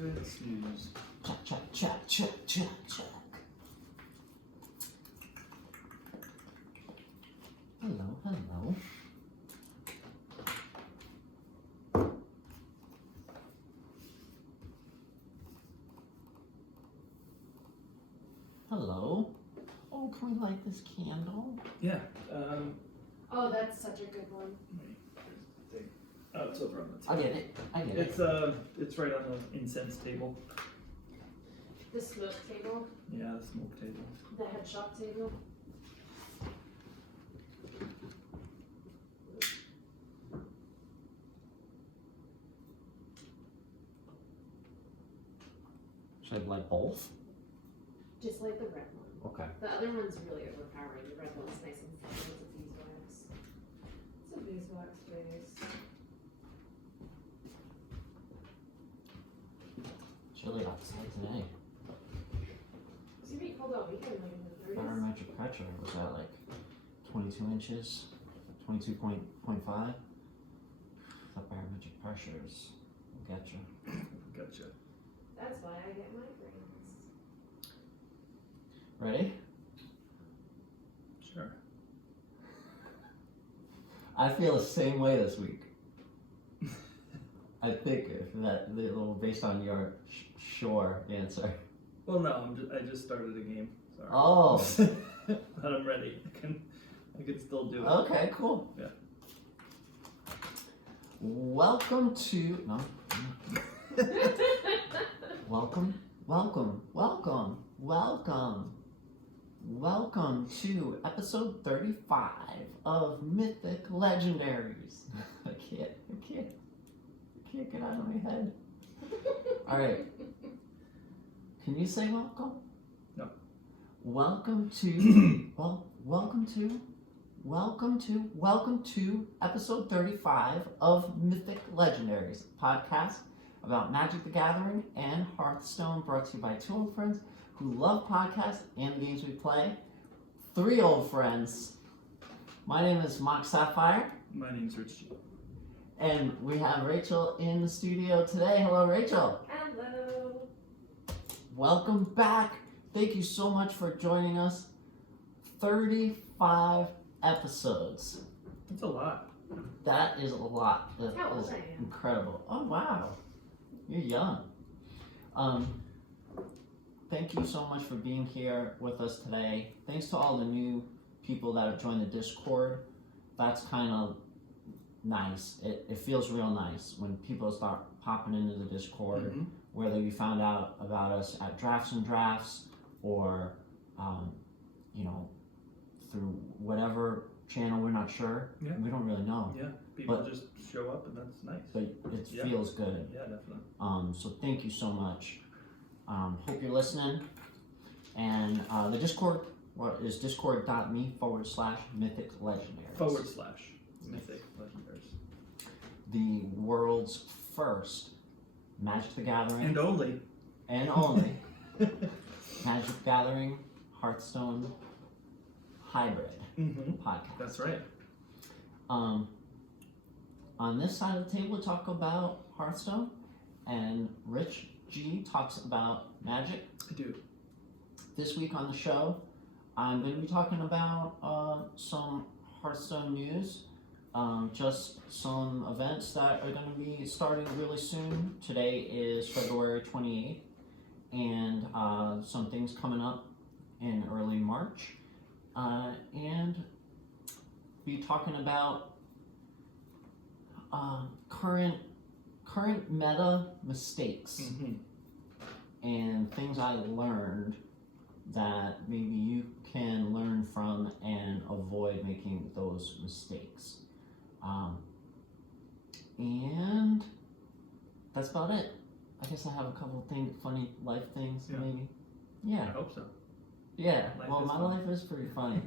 Good snooze. Check. Hello. Hello. Oh, can we light this candle? Yeah. Oh, that's such a good one. Oh, it's over on the I table. get it. It's right on the incense table. The smoke table, Yeah, the smoke table. the head shop table. Should I light both? Just like the red one. Okay. The other one's really overpowering. The red one's nice and fun. It's a beeswax base. Chilly outside today. It's gonna be cold all weekend, like in the 30s. Barometric pressure was at like 22 inches, 22.5. The barometric pressures will get you. Gotcha. That's why I get migraines. Ready? Sure. I feel the same way this week. I think that little based on your sure answer. Well, no, I just started a game. Sorry. Oh. But I'm ready. I can still do it. Okay, cool. Yeah. Welcome to Welcome to episode 35 of Mythic Legendaries. I can't get out of my head. All right. Can you say welcome? No. Welcome to episode 35 of Mythic Legendaries, a podcast about Magic the Gathering and Hearthstone, brought to you by two old friends who love podcasts and the games we play. Three old friends. My name is Mock Sapphire. My name's Rich G. And we have Rachel in the studio today. Hello, Rachel. Hello. Welcome back. Thank you so much for joining us. 35 episodes. That's a lot. That is a lot. That How old is I am. incredible. Oh, wow. You're young. Thank you so much for being here with us today. Thanks to all the new people that have joined the Discord. That's kind of nice. It feels real nice when people start popping into the Discord, Mm-hmm. whether you found out about us at Drafts and Drafts or, through whatever channel, we're not sure. Yeah. We don't really know. Yeah, people But- just show up and that's nice. But it Yeah. feels good. Yeah, definitely. So thank you so much. Hope you're listening. And the Discord is discord.me/Mythic Legendaries. /Mythic Legendaries. The world's first Magic the Gathering And only. only Magic the Gathering Hearthstone hybrid Mm-hmm. podcast. That's right. On this side of the table, we talk about Hearthstone, and Rich G talks about Magic. I do. This week on the show, I'm going to be talking about some Hearthstone news, just some events that are going to be starting really soon. Today is February 28th, and some things coming up in early March, and be talking about current meta mistakes Mm-hmm. and things I learned that maybe you can learn from and avoid making those mistakes. And that's about it. I guess I have a couple funny life things, Yeah. maybe. I Yeah. hope so. Yeah. Life Well, is my fun. life is pretty funny.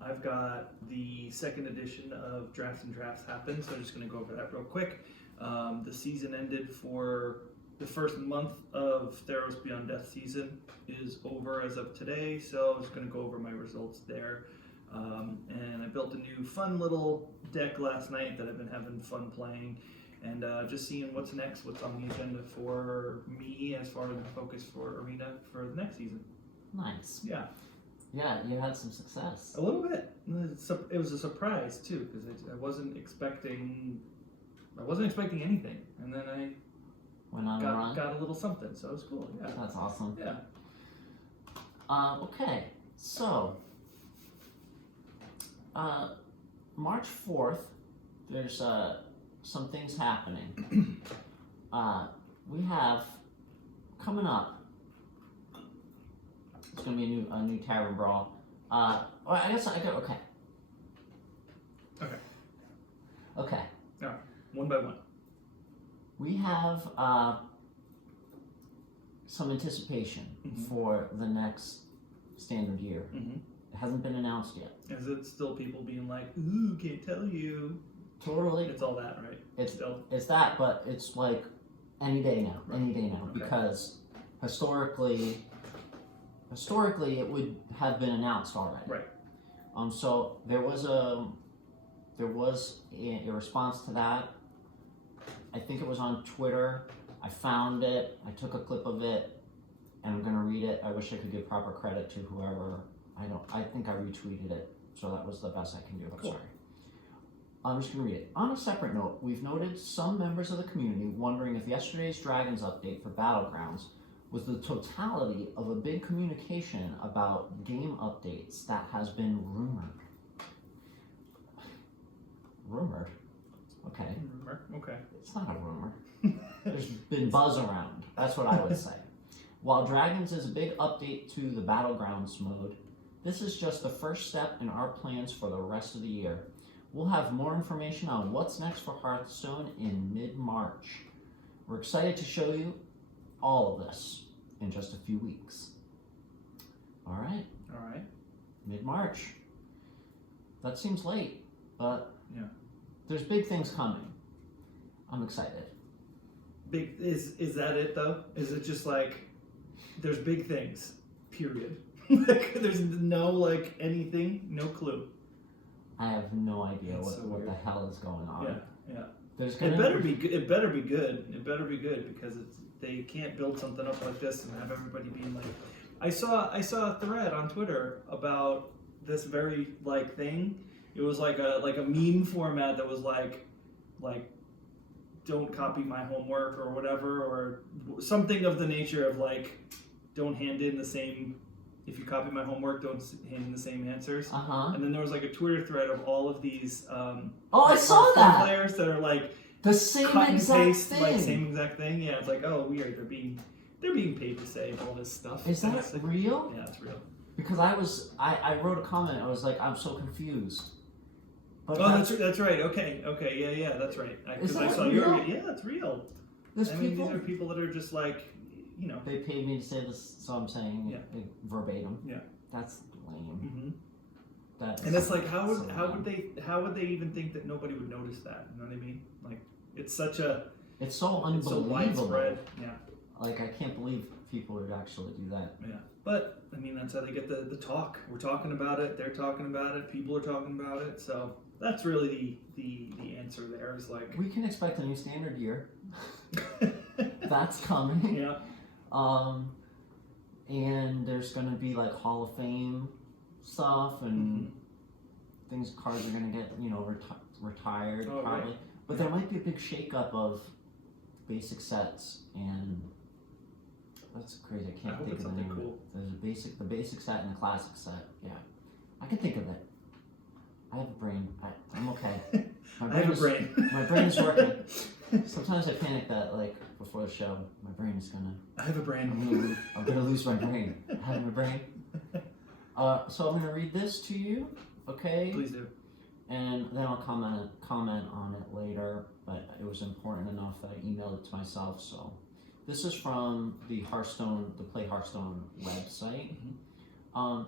I've got the second edition of Drafts and Drafts happen, so I'm just going to go over that real quick. The season ended for the first month of Theros Beyond Death season is over as of today, so I'm just going to go over my results there. And I built a new fun little deck last night that I've been having fun playing, and just seeing what's next, what's on the agenda for me as far as the focus for Arena for the next season. Nice. Yeah, Yeah, you had some success. a little bit. It was a surprise too because I wasn't expecting anything, and then I Went on a run. got a little something, so it was cool. Yeah, That's awesome. yeah. Okay, so March 4th, there's some things happening. We have coming up. It's gonna be a new Tavern Brawl. Well, I guess I go. Okay. Okay. Okay. One by one. We have some anticipation Mhm. for the next standard year. Mm-hmm. It hasn't been announced yet. Is it still people being like, "Ooh, can't tell you"? Totally. It's all that, right? It's that, but it's like any day now. Right. Any day now, Okay. because historically, it would have been announced already. Right. So there was a response to that. I think it was on Twitter. I found it. I took a clip of it, and I'm gonna read it. I wish I could give proper credit to whoever. I think I retweeted it, so that was the best I can do. I'm Cool. sorry. I'm just gonna read it. On a separate note, we've noted some members of the community wondering if yesterday's Dragons update for Battlegrounds was the totality of a big communication about game updates that has been rumored. Rumored? Okay. Okay. It's not a rumor. There's been buzz around. That's what I would say. While Dragons is a big update to the Battlegrounds mode, this is just the first step in our plans for the rest of the year. We'll have more information on what's next for Hearthstone in mid-March. We're excited to show you all of this in just a few weeks. All right, All right. mid-March. That seems late, but Yeah. there's big things coming. I'm excited. Big is that it though? Is it just like there's big things? Period. Like, there's no like anything, no clue. I have no idea That's what, so what the weird. hell is going on. Yeah, yeah. There's It gonna better be good. It better be good. It better be good because they can't build something up like this and have everybody being like. I saw a thread on Twitter about this very like thing. It was like a meme format that was like don't copy my homework or whatever, or something of the nature of like don't hand in the same. If you copy my homework, don't hand in the same answers. And then there was like a Twitter thread of all of these. I saw that. Players that are like The same cut and exact paste, thing. like same exact thing. Yeah, it's like, oh, weird. They're being paid to say all this stuff. Is And that it's like, real? yeah, it's real. Because I wrote a comment. I was like, I'm so confused. But Oh, that's right. Okay, yeah, that's right. Is Because that I saw real? yeah, it's real. There's I mean, people. these are people that are just like, you know. They paid me to say this, so I'm saying Yeah. it verbatim. Yeah. That's lame. Hmm. That is And it's like, how so would they even think that nobody would notice that? You know what I mean? Like, it's such a It's so it's so unbelievable. widespread. Yeah. Like, I can't believe people would actually do that. Yeah, but I mean that's how they get the talk. We're talking about it. They're talking about it. People are talking about it. So that's really the answer. There is like We can expect a new standard year. That's coming. yeah, And there's gonna be like Hall of Fame stuff and things. Cards are gonna get retired Oh, probably. right. But there might be a big shakeup of basic sets, and that's crazy. I can't I hope think it's of the name something of cool. it. There's the basic set and the classic set. Yeah, I can think of it. I have a brain. I'm okay. I have a brain. My brain is working. Sometimes I panic that like before the show, my brain is gonna. I have a brain. I'm gonna lose my brain. Having a brain. So I'm gonna read this to you, okay? Please do. And then I'll comment on it later. But it was important enough that I emailed it to myself. So this is from the Play Hearthstone website.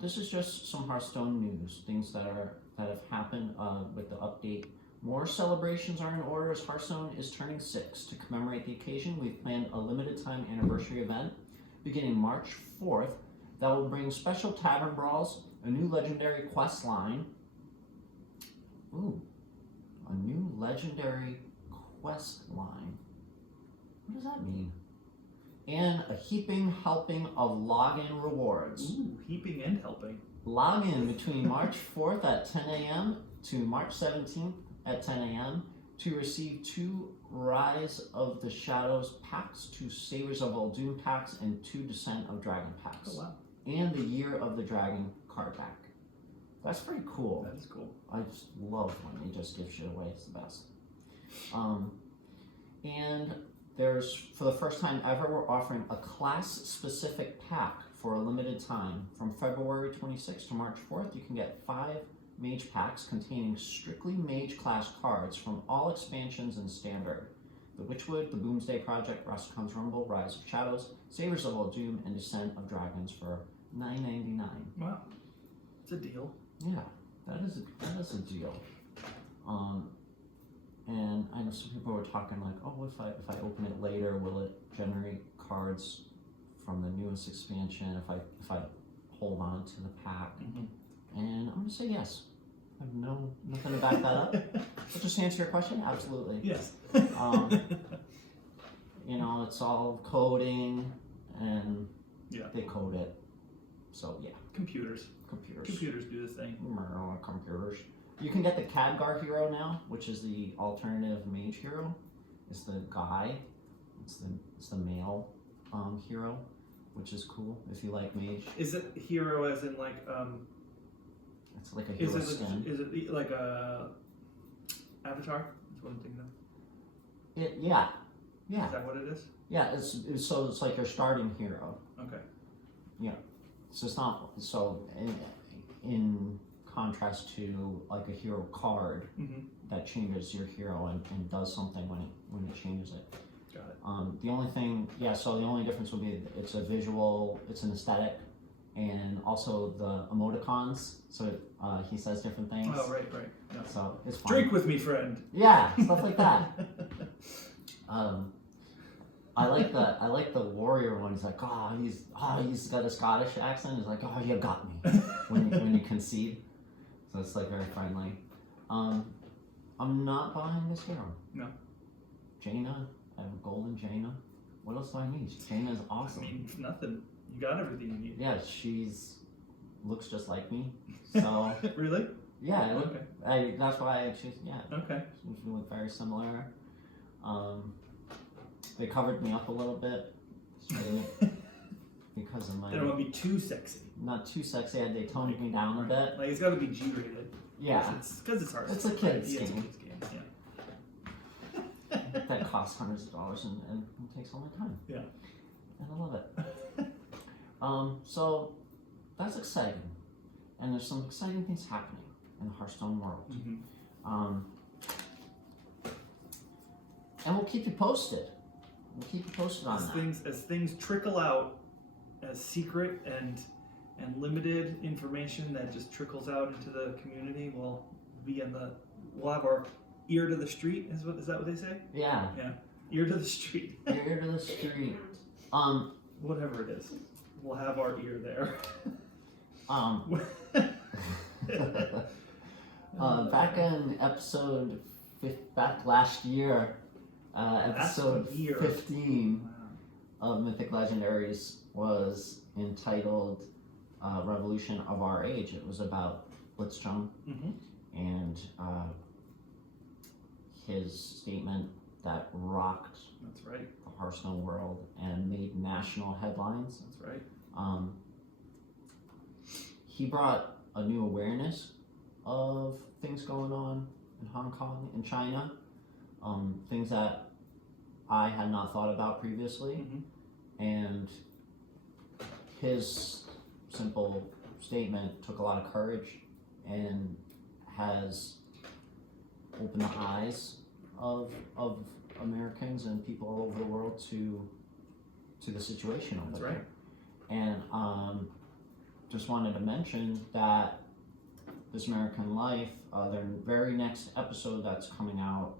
This is just some Hearthstone news, things that have happened with the update. More celebrations are in order as Hearthstone is turning 6. To commemorate the occasion, we've planned a limited time anniversary event beginning March 4th that will bring special tavern brawls, a new legendary quest line. Ooh, a new legendary quest line. What does that mean? And a heaping helping of login rewards. Ooh, heaping and helping. Log in between March 4th at 10 a.m. to March 17th at 10 a.m. to receive 2 Rise of the Shadows packs, 2 Savers of Uldum packs, and 2 Descent of Dragon packs. Oh wow, And the Year of the Dragon card back. That's pretty cool. that is cool. I just love when they just give shit away. It's the best. And there's, for the first time ever, we're offering a class-specific pack for a limited time. From February 26th to March 4th, you can get 5 Mage packs containing strictly Mage class cards from all expansions and Standard. The Witchwood, the Boomsday Project, Rastakhan's Rumble, Rise of Shadows, Savers of Uldum, and Descent of Dragons for $9.99. Wow, it's a deal. Yeah, that is a deal. And I know some people were talking like, oh, if I open it later, will it generate cards from the newest expansion if I hold on to the pack? Mm-hmm. And I'm gonna say yes. I have nothing to back that up. But just to answer your question, absolutely. Yes. You know, it's all coding, and Yeah. they code it. So yeah, Computers computers. do the thing. Computers. You can get the Khadgar hero now, which is the alternative mage hero. It's the guy. It's the male hero, which is cool if you like mage. Is it hero as in like It's like a is hero it skin. is it like a Avatar? That's what I'm thinking of. Yeah. Is that what it is? Yeah, it's like your starting hero. Okay. So it's not in contrast to like a hero card Mm-hmm. that changes your hero and does something when it changes it. Got it. The only thing, so the only difference would be it's a visual, it's an aesthetic, and also the emoticons. So he says different things. Oh right. Yeah. So it's fun. Drink with me, friend. Yeah, stuff like that. I like the warrior one. He's like, he's got a Scottish accent. He's like, oh, you got me when you concede. So it's like very friendly. I'm not buying this hero. No. Jaina, I have a golden Jaina. What else do I need? Jaina is awesome. I mean, nothing. You got everything you need. Yeah, looks just like me. So Really? yeah, Okay. that's why I choose. Yeah, Okay. we look very similar. They covered me up a little bit because of my They don't want to be too sexy. not too sexy. They toned me down a bit. Like it's got to be G-rated. Yeah, Because it's hard. it's a kid's Yeah, it's a game kid's game. Yeah. that costs hundreds of dollars and takes all my time. Yeah. And I love it. So that's exciting, and there's some exciting things happening in the Hearthstone world. Mm-hmm. And we'll keep you posted. We'll keep you posted on that. As things trickle out as secret and limited information that just trickles out into the community, we'll have our ear to the street. Is that what they say? Yeah. Yeah. Ear to the street. Ear to the street. Whatever it is, we'll have our ear there. Back in back last year, episode 15 of Mythic Legendaries was entitled Revolution of Our Age. It was about Blitzchung Mm-hmm. and his statement that rocked That's right. the Hearthstone world and made national headlines. That's right. He brought a new awareness of things going on in Hong Kong and China, things that I had not thought about previously, Mm-hmm. and his simple statement took a lot of courage and has opened the eyes of Americans and people all over the world to the situation over That's there. right. And just wanted to mention that This American Life, their very next episode that's coming out,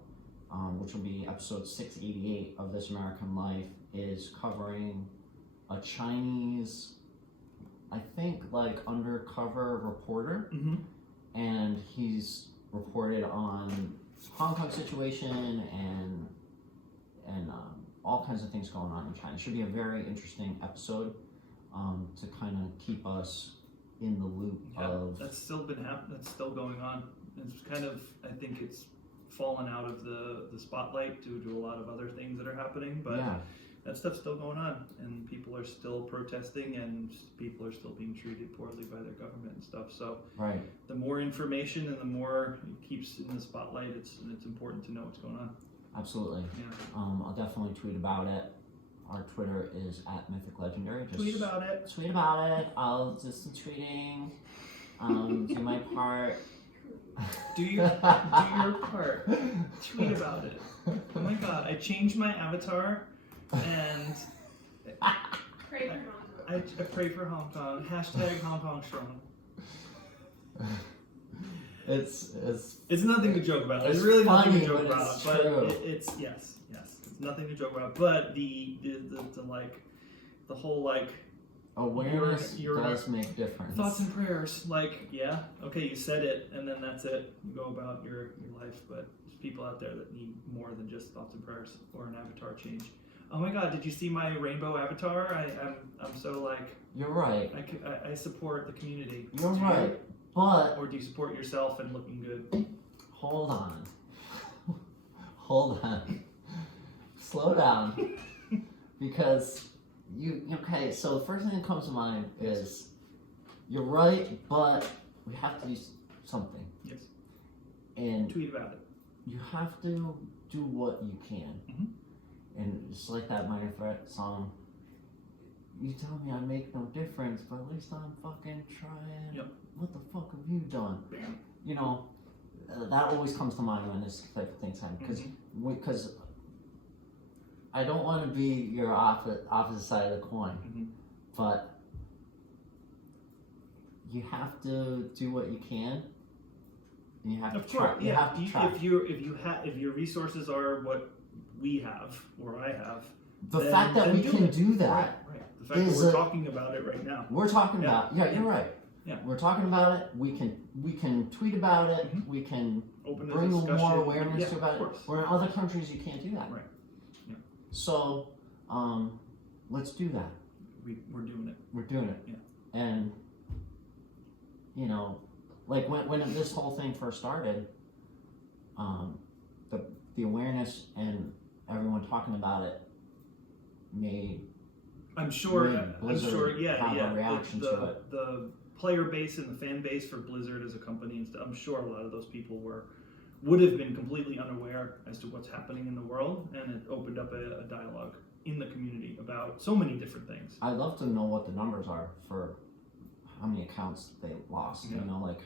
which will be episode 688 of This American Life, is covering a Chinese, I think, like undercover reporter, Mm-hmm. and he's reported on Hong Kong situation and all kinds of things going on in China. It should be a very interesting episode to kind of keep us in the loop of. That's still been happening. That's still going on. It's kind of, I think it's fallen out of the spotlight due to a lot of other things that are happening, but Yeah. that stuff's still going on, and people are still protesting, and people are still being treated poorly by their government and stuff. So Right. the more information and the more it keeps in the spotlight, it's important to know what's going on. Absolutely. Yeah. I'll definitely tweet about it. Our Twitter is @MythicLegendary. Just Tweet about it. Tweet about it. I'll do some tweeting. Do my part. Do your part. Tweet about it. Oh my god, I changed my avatar, and Pray for Hong Kong. I pray for Hong Kong. Hashtag Hong Kong strong. It's It's nothing to joke about. It's It's really nothing funny, to joke but about. it's But true. it's yes, it's nothing to joke about. But the like the whole like awareness your does make difference. thoughts and prayers. Like okay, you said it, and then that's it. You go about your life. But there's people out there that need more than just thoughts and prayers or an avatar change. Oh my God! Did you see my rainbow avatar? I'm so like You're right. I support the community. You're Do you? right. But Or do you support yourself and looking good? hold on. Hold on. Slow down. Because okay, so the first thing that comes to mind is you're right, but we have to do something. Yes. And Tweet about it. you have to do what you can. Mhm. And just like that Minor Threat song, you tell me I make no difference, but at least I'm fucking trying. Yep. What the fuck have you done? Bam. You know, that always comes to mind when this type of things happen. Because I don't want to be your opposite side of the coin, Mhm. but you have to do what you can. And you have Of to try. course, You have to try. If your resources are what we have or I have, The then- fact that then we do can it. do that. Right. The fact that is we're a- talking about it right now. We're talking Yeah. about you're right. Yeah. We're talking about it. We can tweet about it. Mhm. We can Open the bring discussion. more awareness Yeah, to about of it. course. Where in other countries you can't do that. Right. Yeah. So, let's do that. We're doing it. We're doing it. Yeah. And like when this whole thing first started, the awareness and everyone talking about it made I'm sure. Maybe I'm Blizzard sure. Yeah. have a Yeah. reaction the, to it. The player base and the fan base for Blizzard as a company and stuff. I'm sure a lot of those people would have been completely unaware as to what's happening in the world, and it opened up a dialogue in the community about so many different things. I'd love to know what the numbers are for how many accounts they lost. Yeah. Like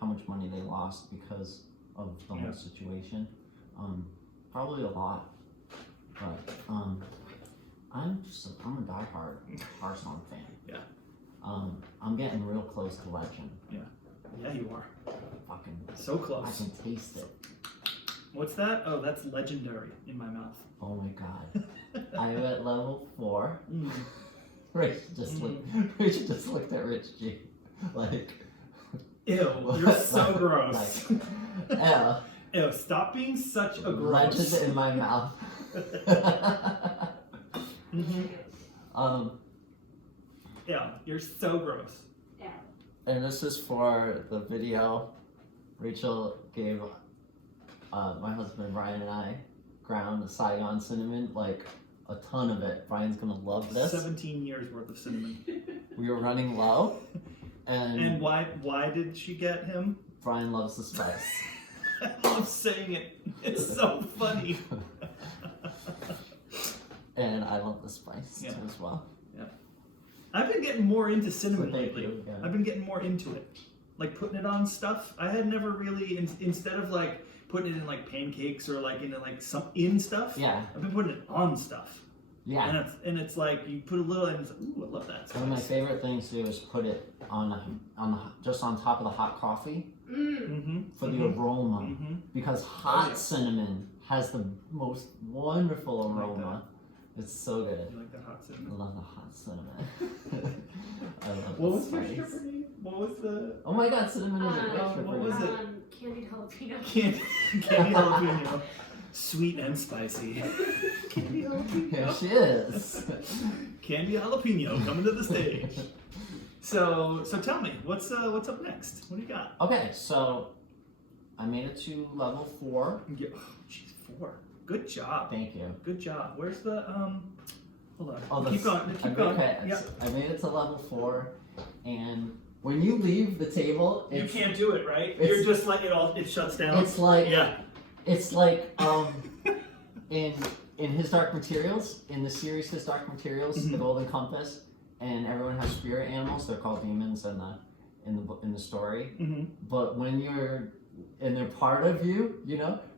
how much money they lost because of the Yeah. whole situation. Probably a lot, but I'm a diehard Hearthstone fan. Yeah. I'm getting real close to legend. Yeah, you are. Fucking, So I close. can taste it. What's that? Oh, that's legendary in my mouth. Oh my god. I'm at level 4. Mm. Rich just looked at Rich G. Like, Ew, you're so gross. ew. Ew, stop being such a gross. Legend in my mouth. Mhm. Yeah, you're so gross. Yeah. And this is for the video. Rachel gave my husband Brian and I ground Saigon cinnamon, like a ton of it. Brian's gonna love this. 17 years worth of cinnamon. We were running low, and And why did she get him? Brian loves the spice. I love saying it. It's so funny. And I love the spice Yeah. too as well. I've been getting more into cinnamon So thank lately. you, yeah. I've been getting more into it. Like putting it on stuff. I had never really, instead of like putting it in like pancakes or like in stuff. Yeah, I've been putting it on stuff. yeah. And it's like you put a little and it's like, ooh, I love that. One of my spice. favorite things to do is put it on just on top of the hot coffee Mm-hmm. for the aroma. Mm-hmm. Because hot yeah. cinnamon has the most wonderful Like aroma. It's so good. You like that hot I cinnamon? love the hot cinnamon. I love What the was your spice. stripper name? What was the Oh my god, cinnamon is a great Um, stripper what was name. it? Candied jalapeno. candy jalapeno? Sweet and spicy. Candy Here jalapeno. she is. Candy jalapeno coming to the stage. So tell me, what's up next? What do you got? Okay, so I made it to level 4. Yeah, oh, geez, 4. Good job. Thank you. Good job. Where's the Hold on. Oh, Keep going. Keep going. Okay, Yeah. I made it to level 4, and when you leave the table, You it's, can't do it, right? it's- You're just like it shuts down. it's like Yeah. it's like in His Dark Materials, in the series His Dark Materials, the Mhm. Golden Compass, and everyone has spirit animals. They're called demons in the story. Mm-hmm. But when and they're part of you,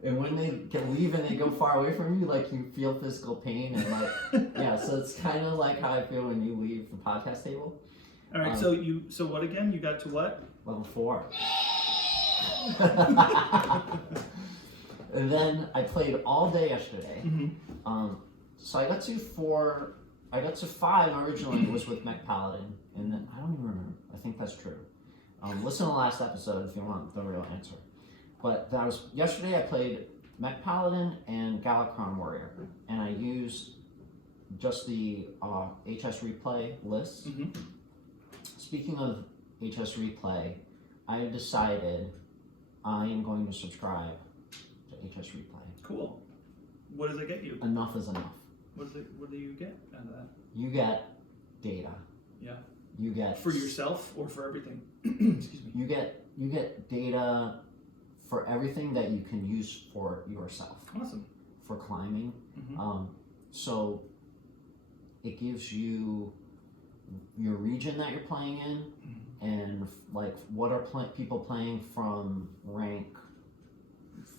and when they leave and they go far away from you, like you feel physical pain and like yeah. So it's kind of like how I feel when you leave the podcast table. All right. So what again? You got to what? Level 4. And then I played all day yesterday. Mm-hmm. So I got to 4. I got to 5 originally was with Mech Paladin, and then I don't even remember. I think that's true. Listen to the last episode if you want the real answer. But that was yesterday. I played Mech Paladin and Galakrond Warrior, and I used just the HS replay list. Mm-hmm. Speaking of HS replay, I have decided I am going to subscribe to HS replay. Cool. What does it get you? Enough is enough. What do you get out of that? You get data. Yeah. You get For yourself or for everything? Excuse me. You get data for everything that you can use for yourself. Awesome. For climbing. Mm-hmm. So it gives you your region that you're playing in, and like what are people playing from rank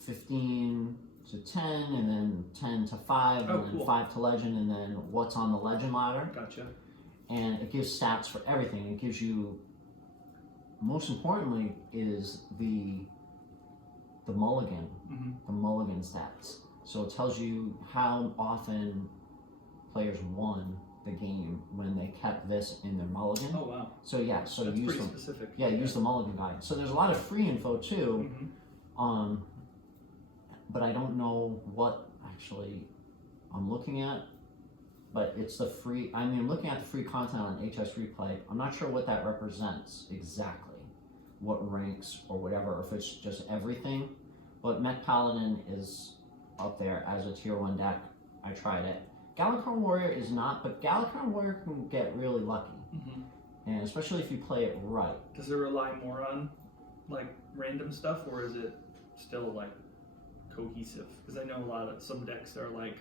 15 to 10, and then 10 to 5, Oh, and then cool. 5 to legend, and then what's on the legend ladder. Gotcha. And it gives stats for everything. It gives you, most importantly, is the mulligan, Mm-hmm. the mulligan stats. So it tells you how often players won the game when they kept this in their mulligan. Oh wow. So yeah, so That's use pretty the specific. use the mulligan guide. So there's a lot of free info too. Mm-hmm. But I don't know what actually I'm looking at. But it's the free. I mean, I'm looking at the free content on HS Replay. I'm not sure what that represents exactly, what ranks or whatever, or if it's just everything. But Mech Paladin is up there as a tier 1 deck. I tried it. Galakrond Warrior is not, but Galakrond Warrior can get really lucky, Mm-hmm. and especially if you play it right. Does it rely more on like random stuff, or is it still like cohesive? Because I know some decks are like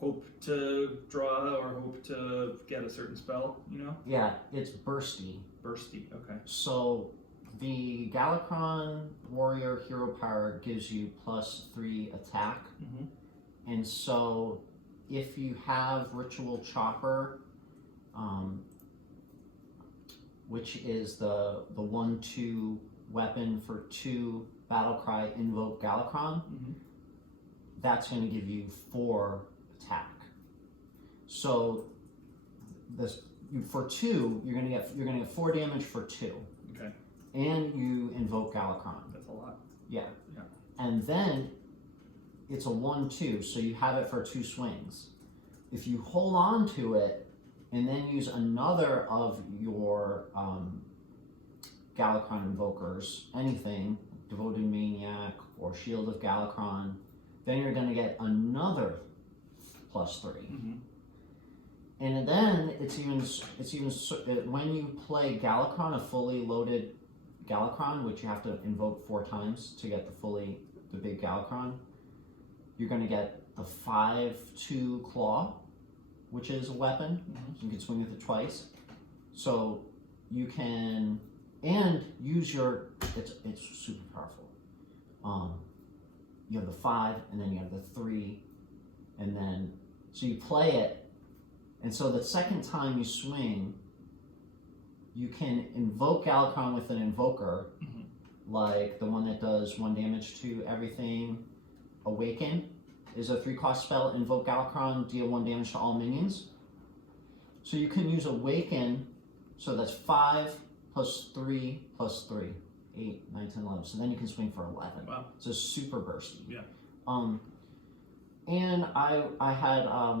hope to draw or hope to get a certain spell. Yeah, it's bursty. Bursty. Okay. So the Galakrond Warrior hero power gives you +3 attack, Mm-hmm. and so if you have Ritual Chopper, which is the 1/2 weapon for 2 Battlecry Invoke Galakrond, Mm-hmm. that's going to give you 4 attack. So for 2, you're gonna get 4 damage for 2. Okay. And you invoke Galakrond. That's a lot. Yeah. Yeah. And then it's a 1/2, so you have it for 2 swings. If you hold on to it and then use another of your Galakrond invokers, anything, Devoted Maniac or Shield of Galakrond, then you're going to get another +3. Mm-hmm. And then it's even when you play Galakrond, a fully loaded Galakrond, which you have to invoke 4 times to get the big Galakrond, you're going to get the 5/2 Claw, which is a weapon. Mm-hmm. You can swing with it twice. So you can use your. It's super powerful. You have the 5, and then you have the 3, and then so you play it. And so the second time you swing, you can invoke Galakrond with an invoker, Mm-hmm. like the one that does 1 damage to everything. Awaken. is a 3-cost spell. Invoke Galakron, deal 1 damage to all minions. So you can use Awaken, so that's 5 plus 3 plus 3. 8, 9, 10, 11. So then you can swing for 11. Wow. So super bursty. Yeah. And I had I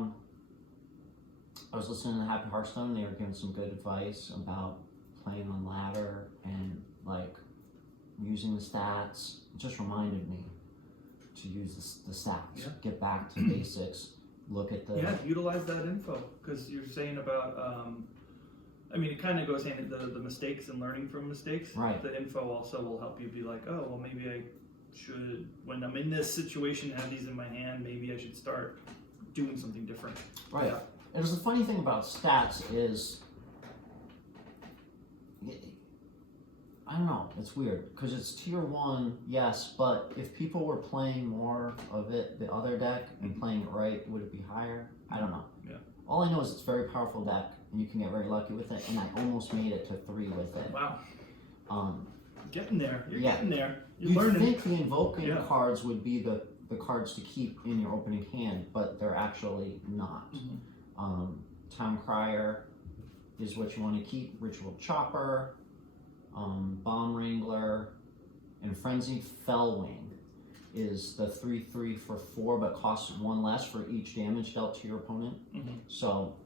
was listening to Happy Hearthstone. They were giving some good advice about playing on ladder and like using the stats. It just reminded me to use the stats. Yeah. Get back to basics. Look at the Utilize that info because you're saying about. I mean, it kind of goes hand in the mistakes and learning from mistakes. Right. The info also will help you be like, oh, well, maybe I should, when I'm in this situation, have these in my hand. Maybe I should start doing something different. right. Yeah. And the funny thing about stats is, I don't know, it's weird because it's tier 1, yes, but if people were playing more of it, the other deck, and playing it right, would it be higher? I don't know. Yeah. All I know is it's a very powerful deck, and you can get very lucky with it, and I almost made it to 3 with it. Wow. Um, Getting there. You're Yeah. getting there. You're you'd learning. think the invoking Yeah. cards would be the cards to keep in your opening hand, but they're actually not. Mhm. Town Crier is what you want to keep. Ritual Chopper, Bomb Wrangler, and Frenzied Fellwing is the 3/3 for 4, but costs 1 less for each damage dealt to your opponent. Mhm. So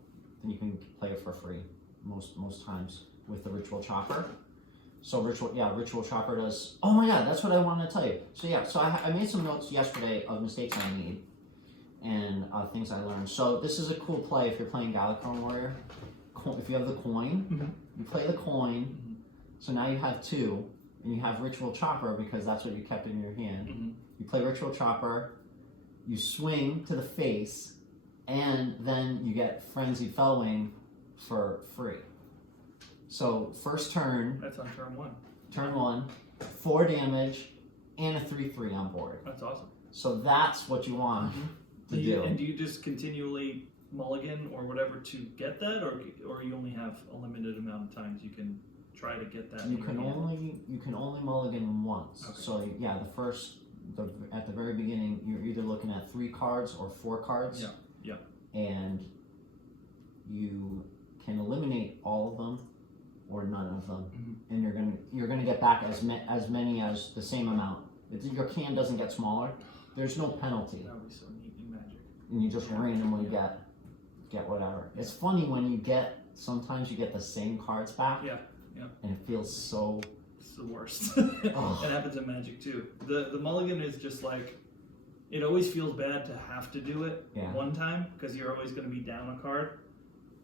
then you can play it for free most times with the Ritual Chopper. So Ritual Chopper does. Oh my God, that's what I wanted to tell you. So I made some notes yesterday of mistakes I made and things I learned. So this is a cool play if you're playing Galakron Warrior. If you have the coin, Mhm. you play the coin. Mhm. So now you have 2, and you have Ritual Chopper because that's what you kept in your hand. Mhm. You play Ritual Chopper, you swing to the face, and then you get Frenzied Fellwing for free. So first turn, That's on turn 1. turn 1, 4 damage, and a 3/3 on board. That's awesome. So that's what you want to do. And do you just continually mulligan or whatever to get that, or you only have a limited amount of times you can try to get that? You in your can hand? only mulligan once. Okay. So yeah, at the very beginning, you're either looking at 3 cards or 4 cards. Yeah, yeah. And you can eliminate all of them or none of them, Mhm. and you're gonna get back as many as the same amount. Your can doesn't get smaller. There's no penalty, That would be so neat in Magic. and you just randomly get whatever. It's funny when sometimes you get the same cards back. Yeah, yeah. And it feels so. It's the worst. It happens in Magic too. The mulligan is just like, it always feels bad to have to do it Yeah. one time because you're always going to be down a card.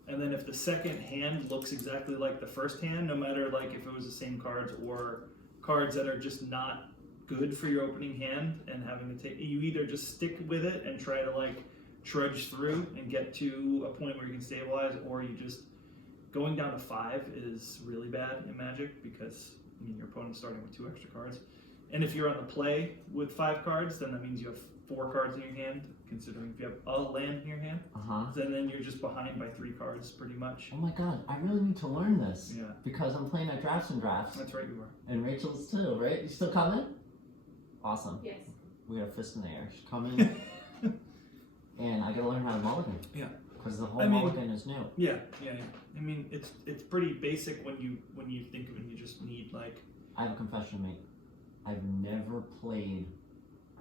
And then if the second hand looks exactly like the first hand, no matter like if it was the same cards or cards that are just not good for your opening hand and having to take, you either just stick with it and try to like trudge through and get to a point where you can stabilize, or you just, going down to 5 is really bad in Magic because your opponent's starting with 2 extra cards. And if you're on the play with 5 cards, then that means you have 4 cards in your hand, considering if you have a land in your hand. Then you're just behind by 3 cards pretty much. Oh my God, I really need to learn this. Yeah. Because I'm playing at Drafts and Drafts. That's right, you are. And Rachel's too, right? You still coming? Awesome. Yes. We got a fist in the air. She's coming. And I gotta learn how to mulligan. Yeah. Because the whole I mean- mulligan is new. Yeah. I mean, it's pretty basic when you think of it. You just need like. I have a confession to make. I've never played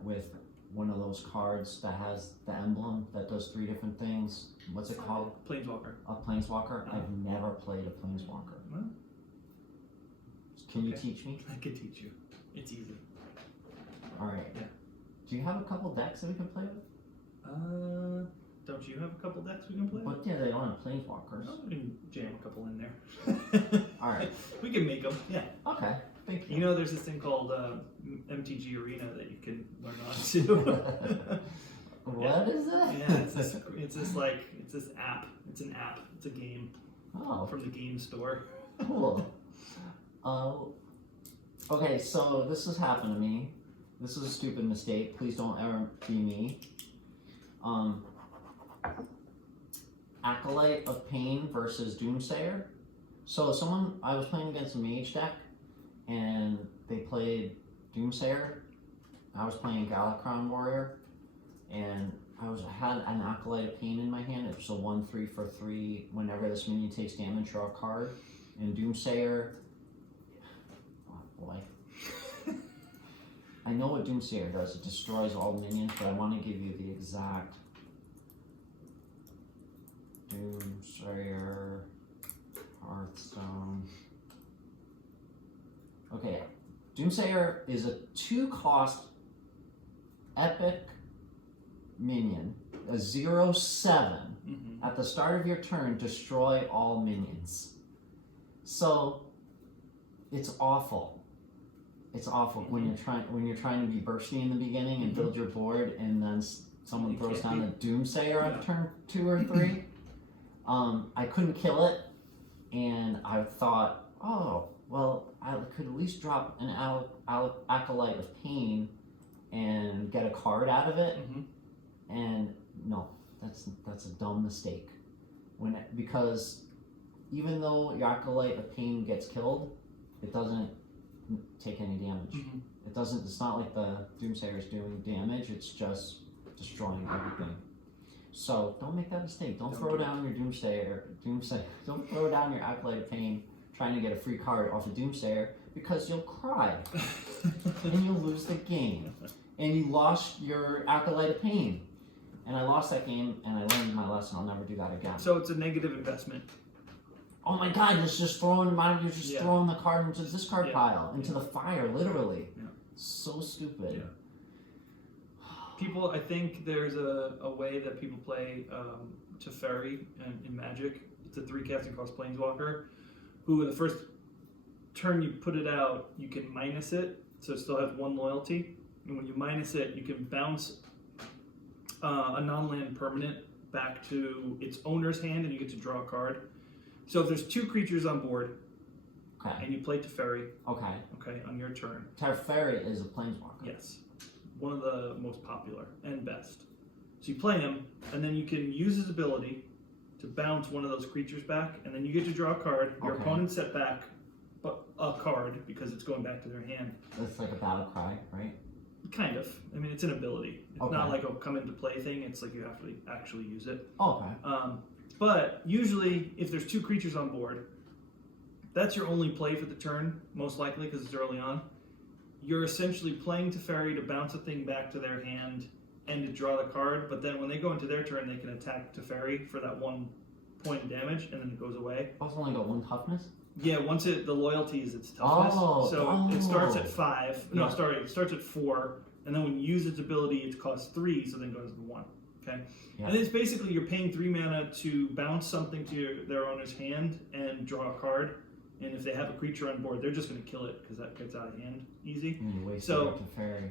with one of those cards that has the emblem that does 3 different things. What's it called? Planeswalker. A Planeswalker? I've never played a Planeswalker. Well, Can you Okay. teach me? I could teach you. It's easy. Alright. Yeah. Do you have a couple decks that we can play with? Don't you have a couple decks we can play? But yeah, they don't have Planeswalkers. Oh, we can jam a couple in there. Alright. We can make them. Yeah. Okay. Thank You know, there's this thing called MTG Arena that you can learn on to. What is that? Yeah, it's this app. It's an app. It's a game Oh, from the game store. cool. Okay, so this has happened to me. This is a stupid mistake. Please don't ever be me. Acolyte of Pain versus Doomsayer. So I was playing against a mage deck, and they played Doomsayer. I was playing Galakron Warrior, and I had an Acolyte of Pain in my hand. It was a 1/3 for 3. Whenever this minion takes damage, draw a card. And Doomsayer, oh boy. I know what Doomsayer does. It destroys all minions, but I want to give you the exact Doomsayer Hearthstone. Okay, Doomsayer is a 2-cost epic minion, a 0/7. At the start of your turn, destroy all minions. So it's awful. It's awful when you're trying to be bursty in the beginning and build your board, and then someone throws down a Doomsayer on turn 2 or 3. I couldn't kill it, and I thought, oh well, I could at least drop an Acolyte of Pain and get a card out of it. And no, that's a dumb mistake. Because even though your Acolyte of Pain gets killed, it doesn't take any damage. It doesn't. It's not like the Doomsayer is doing damage. It's just destroying everything. So don't make that mistake. Don't throw down your Doomsayer. Don't throw down your Acolyte of Pain trying to get a free card off a Doomsayer, because you'll cry and you'll lose the game. And you lost your Acolyte of Pain. And I lost that game, and I learned my lesson. I'll never do that again. So it's a negative investment. Oh my God! You're just throwing the card into this card pile, into the fire, literally. Yeah. So stupid. Yeah. People, I think there's a way that people play Teferi in Magic. It's a 3 casting cost planeswalker, who in the first turn you put it out, you can minus it, so it still has 1 loyalty. And when you minus it, you can bounce a non-land permanent back to its owner's hand, and you get to draw a card. So if there's 2 creatures on board, and you play Teferi, on your turn. Teferi is a planeswalker. Yes, one of the most popular and best. So you play him, and then you can use his ability to bounce one of those creatures back, and then you get to draw a card. Your opponent set back a card because it's going back to their hand. It's like a battle cry, right? Kind of. I mean, it's an ability. It's not like a come into play thing. It's like you have to actually use it. But usually, if there's 2 creatures on board, that's your only play for the turn, most likely, because it's early on. You're essentially playing Teferi to bounce a thing back to their hand and to draw the card, but then when they go into their turn, they can attack Teferi for that 1 point of damage, and then it goes away. It's only got 1 toughness? Yeah, the loyalty is its toughness. It starts at 5. No, sorry, it starts at 4, and then when you use its ability, it costs 3, so then it goes to 1. Okay? Yeah. And it's basically you're paying 3 mana to bounce something to their owner's hand and draw a card. And if they have a creature on board, they're just going to kill it because that gets out of hand easy.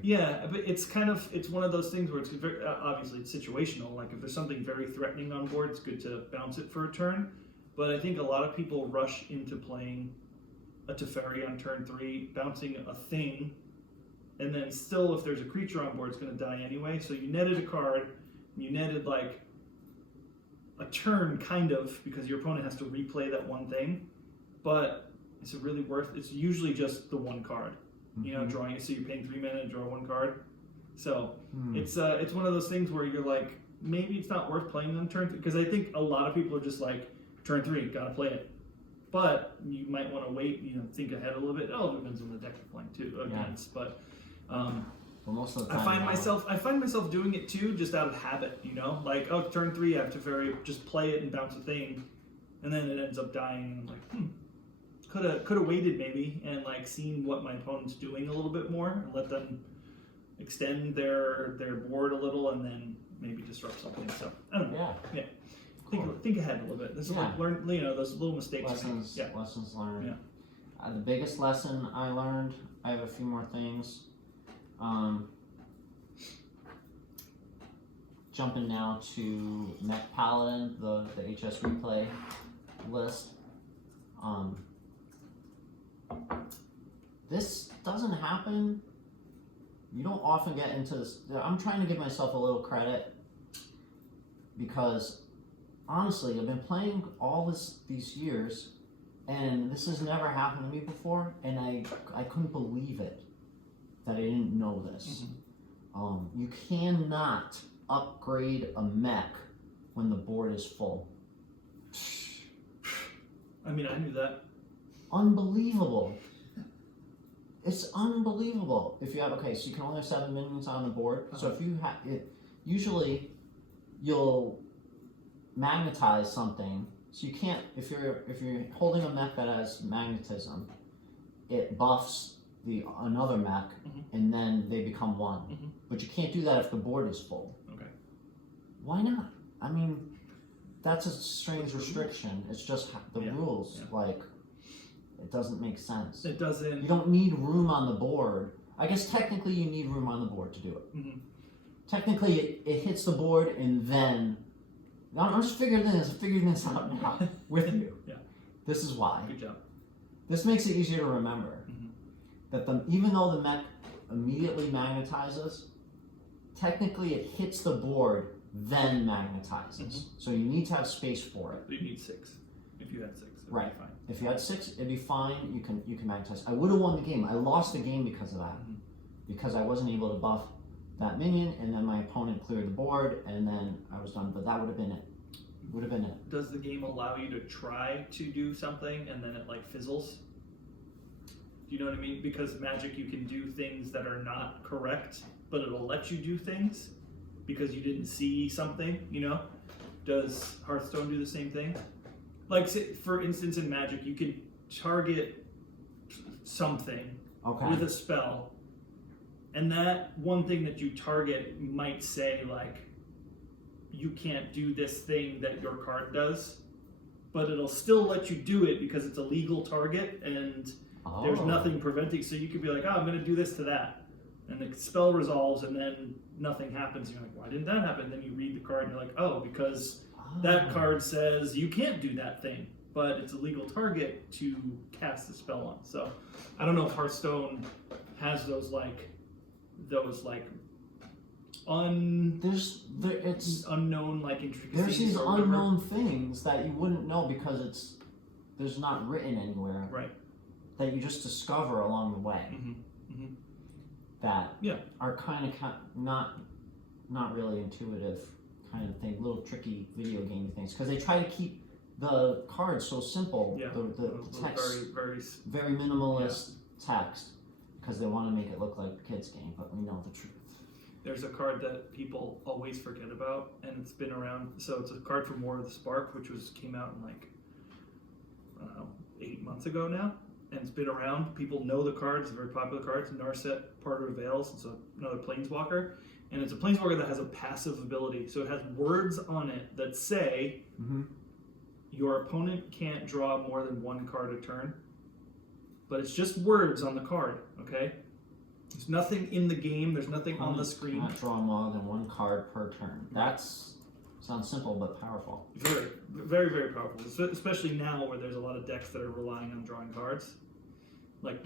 Yeah, but it's one of those things where it's very, obviously it's situational. Like if there's something very threatening on board, it's good to bounce it for a turn. But I think a lot of people rush into playing a Teferi on turn 3, bouncing a thing, and then still if there's a creature on board, it's going to die anyway. So you netted a card, you netted like a turn kind of, because your opponent has to replay that one thing. But it's usually just the 1 card, drawing it. So you're paying 3 mana to draw 1 card. So it's one of those things where you're like, maybe it's not worth playing on turn 3, because I think a lot of people are just like, turn 3, gotta play it. But you might want to wait, think ahead a little bit. It depends on the deck you're playing too against. But most of the time I find myself doing it too, just out of habit. Like turn 3, I have to just play it and bounce a thing, and then it ends up dying, and I'm like, could have waited maybe and like seen what my opponent's doing a little bit more and let them extend their board a little and then maybe disrupt something. So I don't know. Yeah. Think ahead a little bit. This is like learn, those little mistakes. Lessons learned. Yeah. The biggest lesson I learned. I have a few more things. Jumping now to Mech Paladin, the HS replay list. This doesn't happen. You don't often get into this. I'm trying to give myself a little credit because honestly, I've been playing all these years, and this has never happened to me before, and I couldn't believe it that I didn't know this. You cannot upgrade a mech when the board is full? I mean, I knew that. Unbelievable. It's unbelievable. If you have, okay, so you can only have 7 minions on the board. So if you have it, usually you'll magnetize something. So you can't, if you're holding a mech that has magnetism, it buffs another mech, and then they become one. But you can't do that if the board is full. Okay. Why not? I mean, that's a strange restriction. It's just the rules. Yeah. Like, it doesn't make sense. It doesn't. You don't need room on the board. I guess technically you need room on the board to do it. Technically, it hits the board and then. I'm just figuring this out now with you. Yeah. This is why. Good job. This makes it easier to remember. That even though the mech immediately magnetizes, technically it hits the board, then magnetizes. So you need to have space for it. You need 6. If you had 6, it'd Right. be fine. If you had 6, it'd be fine. You can magnetize. I would have won the game. I lost the game because of that. Because I wasn't able to buff that minion, and then my opponent cleared the board, and then I was done. But that would have been it. Would have been it. Does the game allow you to try to do something and then it like fizzles? Do you know what I mean? Because Magic, you can do things that are not correct, but it'll let you do things because you didn't see something, you know? Does Hearthstone do the same thing? Like, say, for instance, in Magic, you can target something with a spell, and that one thing that you target might say, like, you can't do this thing that your card does, but it'll still let you do it because it's a legal target, and there's nothing preventing. So you could be like, oh, I'm going to do this to that. And the spell resolves, and then nothing happens. You're like, why didn't that happen? Then you read the card, and you're like, oh, because that card says you can't do that thing, but it's a legal target to cast the spell on. So I don't know if Hearthstone has those it's unknown like intricacies. There's these or whatever. unknown things that you wouldn't know because there's not written anywhere. Right. That you just discover along the way. That are kind of not really intuitive kind of thing, little tricky video game things, because they try to keep the cards so simple. Yeah. The text Very very minimalist text, because they want to make it look like a kid's game, but we know the truth. There's a card that people always forget about, and it's been around. So it's a card from War of the Spark, which came out in like, I don't know, 8 months ago now, and it's been around. People know the card. It's a very popular card. It's Narset, Parter of Veils. It's another Planeswalker, and it's a Planeswalker that has a passive ability. So it has words on it that say your opponent can't draw more than 1 card a turn, but it's just words on the card, okay? There's nothing in the game. There's nothing on the screen. Not draw more than 1 card per turn. Sounds simple but powerful. Very, very, very powerful. Especially now where there's a lot of decks that are relying on drawing cards, like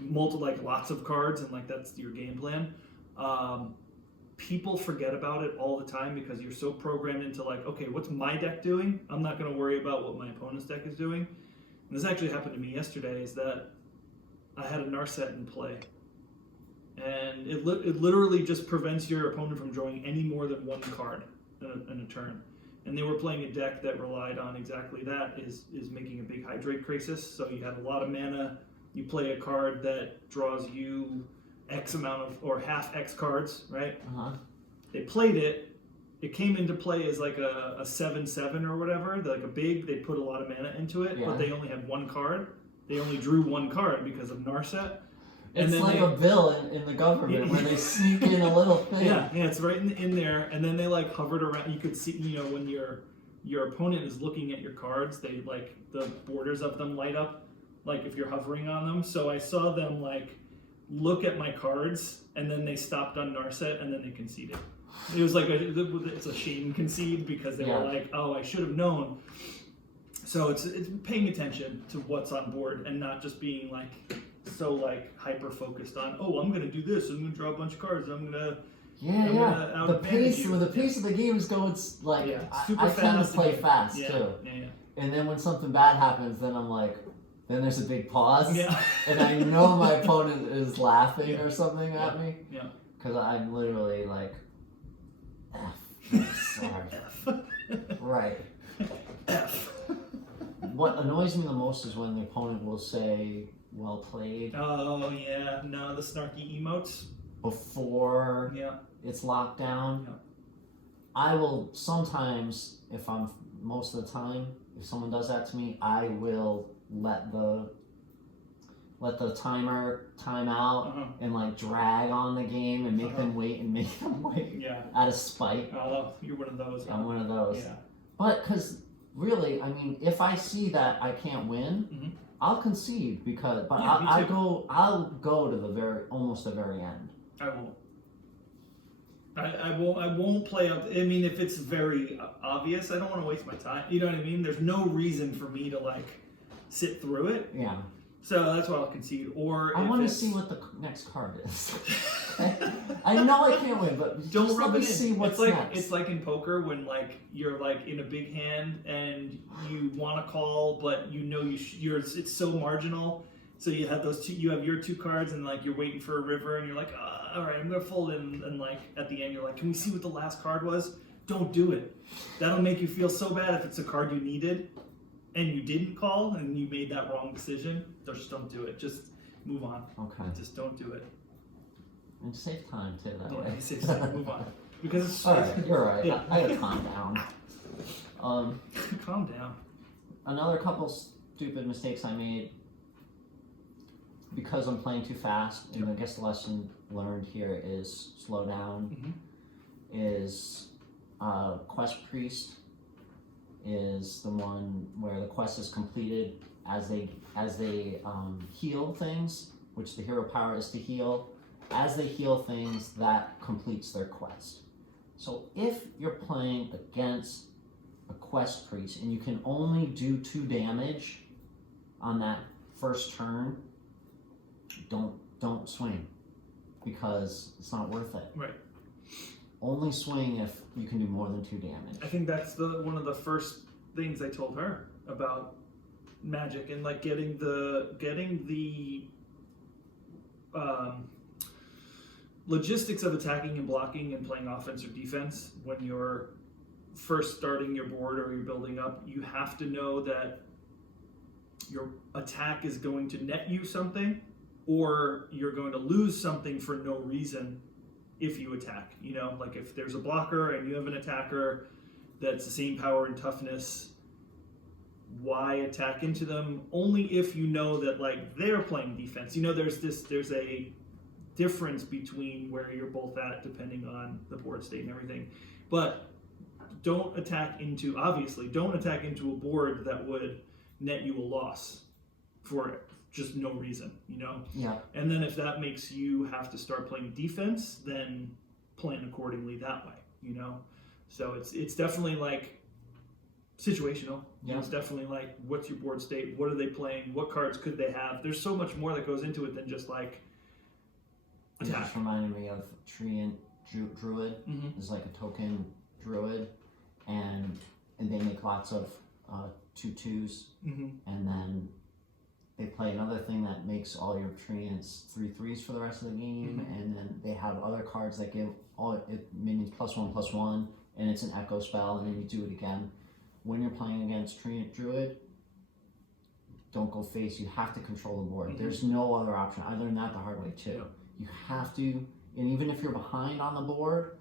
lots of cards, and like that's your game plan. People forget about it all the time because you're so programmed into like, okay, what's my deck doing? I'm not going to worry about what my opponent's deck is doing. And this actually happened to me yesterday. Is that I had a Narset in play. And it literally just prevents your opponent from drawing any more than 1 card in a turn. And they were playing a deck that relied on exactly that, is making a big Hydrate Crisis. So you have a lot of mana, you play a card that draws you X amount of, or half X cards, right? They played it, it came into play as like a 7/7 or whatever, they put a lot of mana into it, but they only had 1 card. They only drew 1 card because of Narset. It's like a bill in the government where they sneak in a little thing. Yeah, it's right in there, and then they like hovered around. You could see, when your opponent is looking at your cards, they like the borders of them light up, like if you're hovering on them. So I saw them like look at my cards, and then they stopped on Narset, and then they conceded. It was like it's a shame concede because they were like, oh, I should have known. So it's paying attention to what's on board and not just being like so like hyper focused on, oh, I'm gonna do this, I'm gonna draw a bunch of cards, I'm gonna the pace of the game is going like I tend to play fast too. And then when something bad happens, then I'm like, then there's a big pause, and I know my opponent is laughing or something at me, because I'm literally like, Sorry. F. Right. F. What annoys me the most is when the opponent will say, well played, Oh yeah, no, the snarky emotes. before Yeah. it's locked down. Yeah. I will sometimes, most of the time, if someone does that to me, I will let the timer time out Uh-huh. and like drag on the game and make Uh-huh. them wait and make them wait Yeah. out of spite. Oh, you're one of those. I'm one of those. Yeah. But because really, I mean, if I see that I can't win, Mhm. I'll concede because. But Yeah, me I'll go to the almost the very end. I won't. I won't play up. I mean, if it's very obvious, I don't want to waste my time. You know what I mean? There's no reason for me to like sit through it. Yeah. So that's why I'll concede. Or I if want to it's- see what the next card is. I know I can't win, but Don't just rub let it me in. see what's it's like next. it's like in poker when like you're like in a big hand and you want to call, but you know it's so marginal. So you have those two. You have your two cards, and like you're waiting for a river, and you're like, all right, I'm gonna fold in. And like at the end, you're like, can we see what the last card was? Don't do it. That'll make you feel so bad if it's a card you needed, and you didn't call, and you made that wrong decision. Just don't do it. Just move on. Okay. Just don't do it. And save time too that Yeah, way. just move on. Because it's All right, you're right. Yeah. I gotta calm down. Calm down. Another couple stupid mistakes I made because I'm playing too fast, and I guess the lesson learned here is slow down. Mhm. Is Quest Priest is the one where the quest is completed as they heal things, which the hero power is to heal. As they heal things, that completes their quest. So if you're playing against a Quest Priest and you can only do 2 damage on that first turn, don't swing because it's not worth it. Right. Only swing if you can do more than 2 damage. I think that's one of the first things I told her about Magic and like getting the logistics of attacking and blocking and playing offense or defense when you're first starting your board or you're building up. You have to know that your attack is going to net you something, or you're going to lose something for no reason if you attack. You know, like if there's a blocker and you have an attacker that's the same power and toughness, why attack into them? Only if you know that like they're playing defense. You know, there's a difference between where you're both at depending on the board state and everything. But don't attack into a board that would net you a loss for just no reason, you know? Yeah. And then if that makes you have to start playing defense, then plan accordingly that way, you know? So it's definitely like situational. Yeah. It's definitely like, what's your board state? What are they playing? What cards could they have? There's so much more that goes into it than just like It attack. just reminded me of Treant Druid. Mm-hmm. Is like a token druid, and they make lots of 2/2s, Mm-hmm. and then they play another thing that makes all your treants 3/3s for the rest of the game, Mhm. and then they have other cards that give all it minions +1/+1, and it's an echo spell, and then you do it again. When you're playing against Treant Druid, don't go face. You have to control the board. Mhm. There's no other option. I learned that the hard way too. Yeah. You have to, and even if you're behind on the board,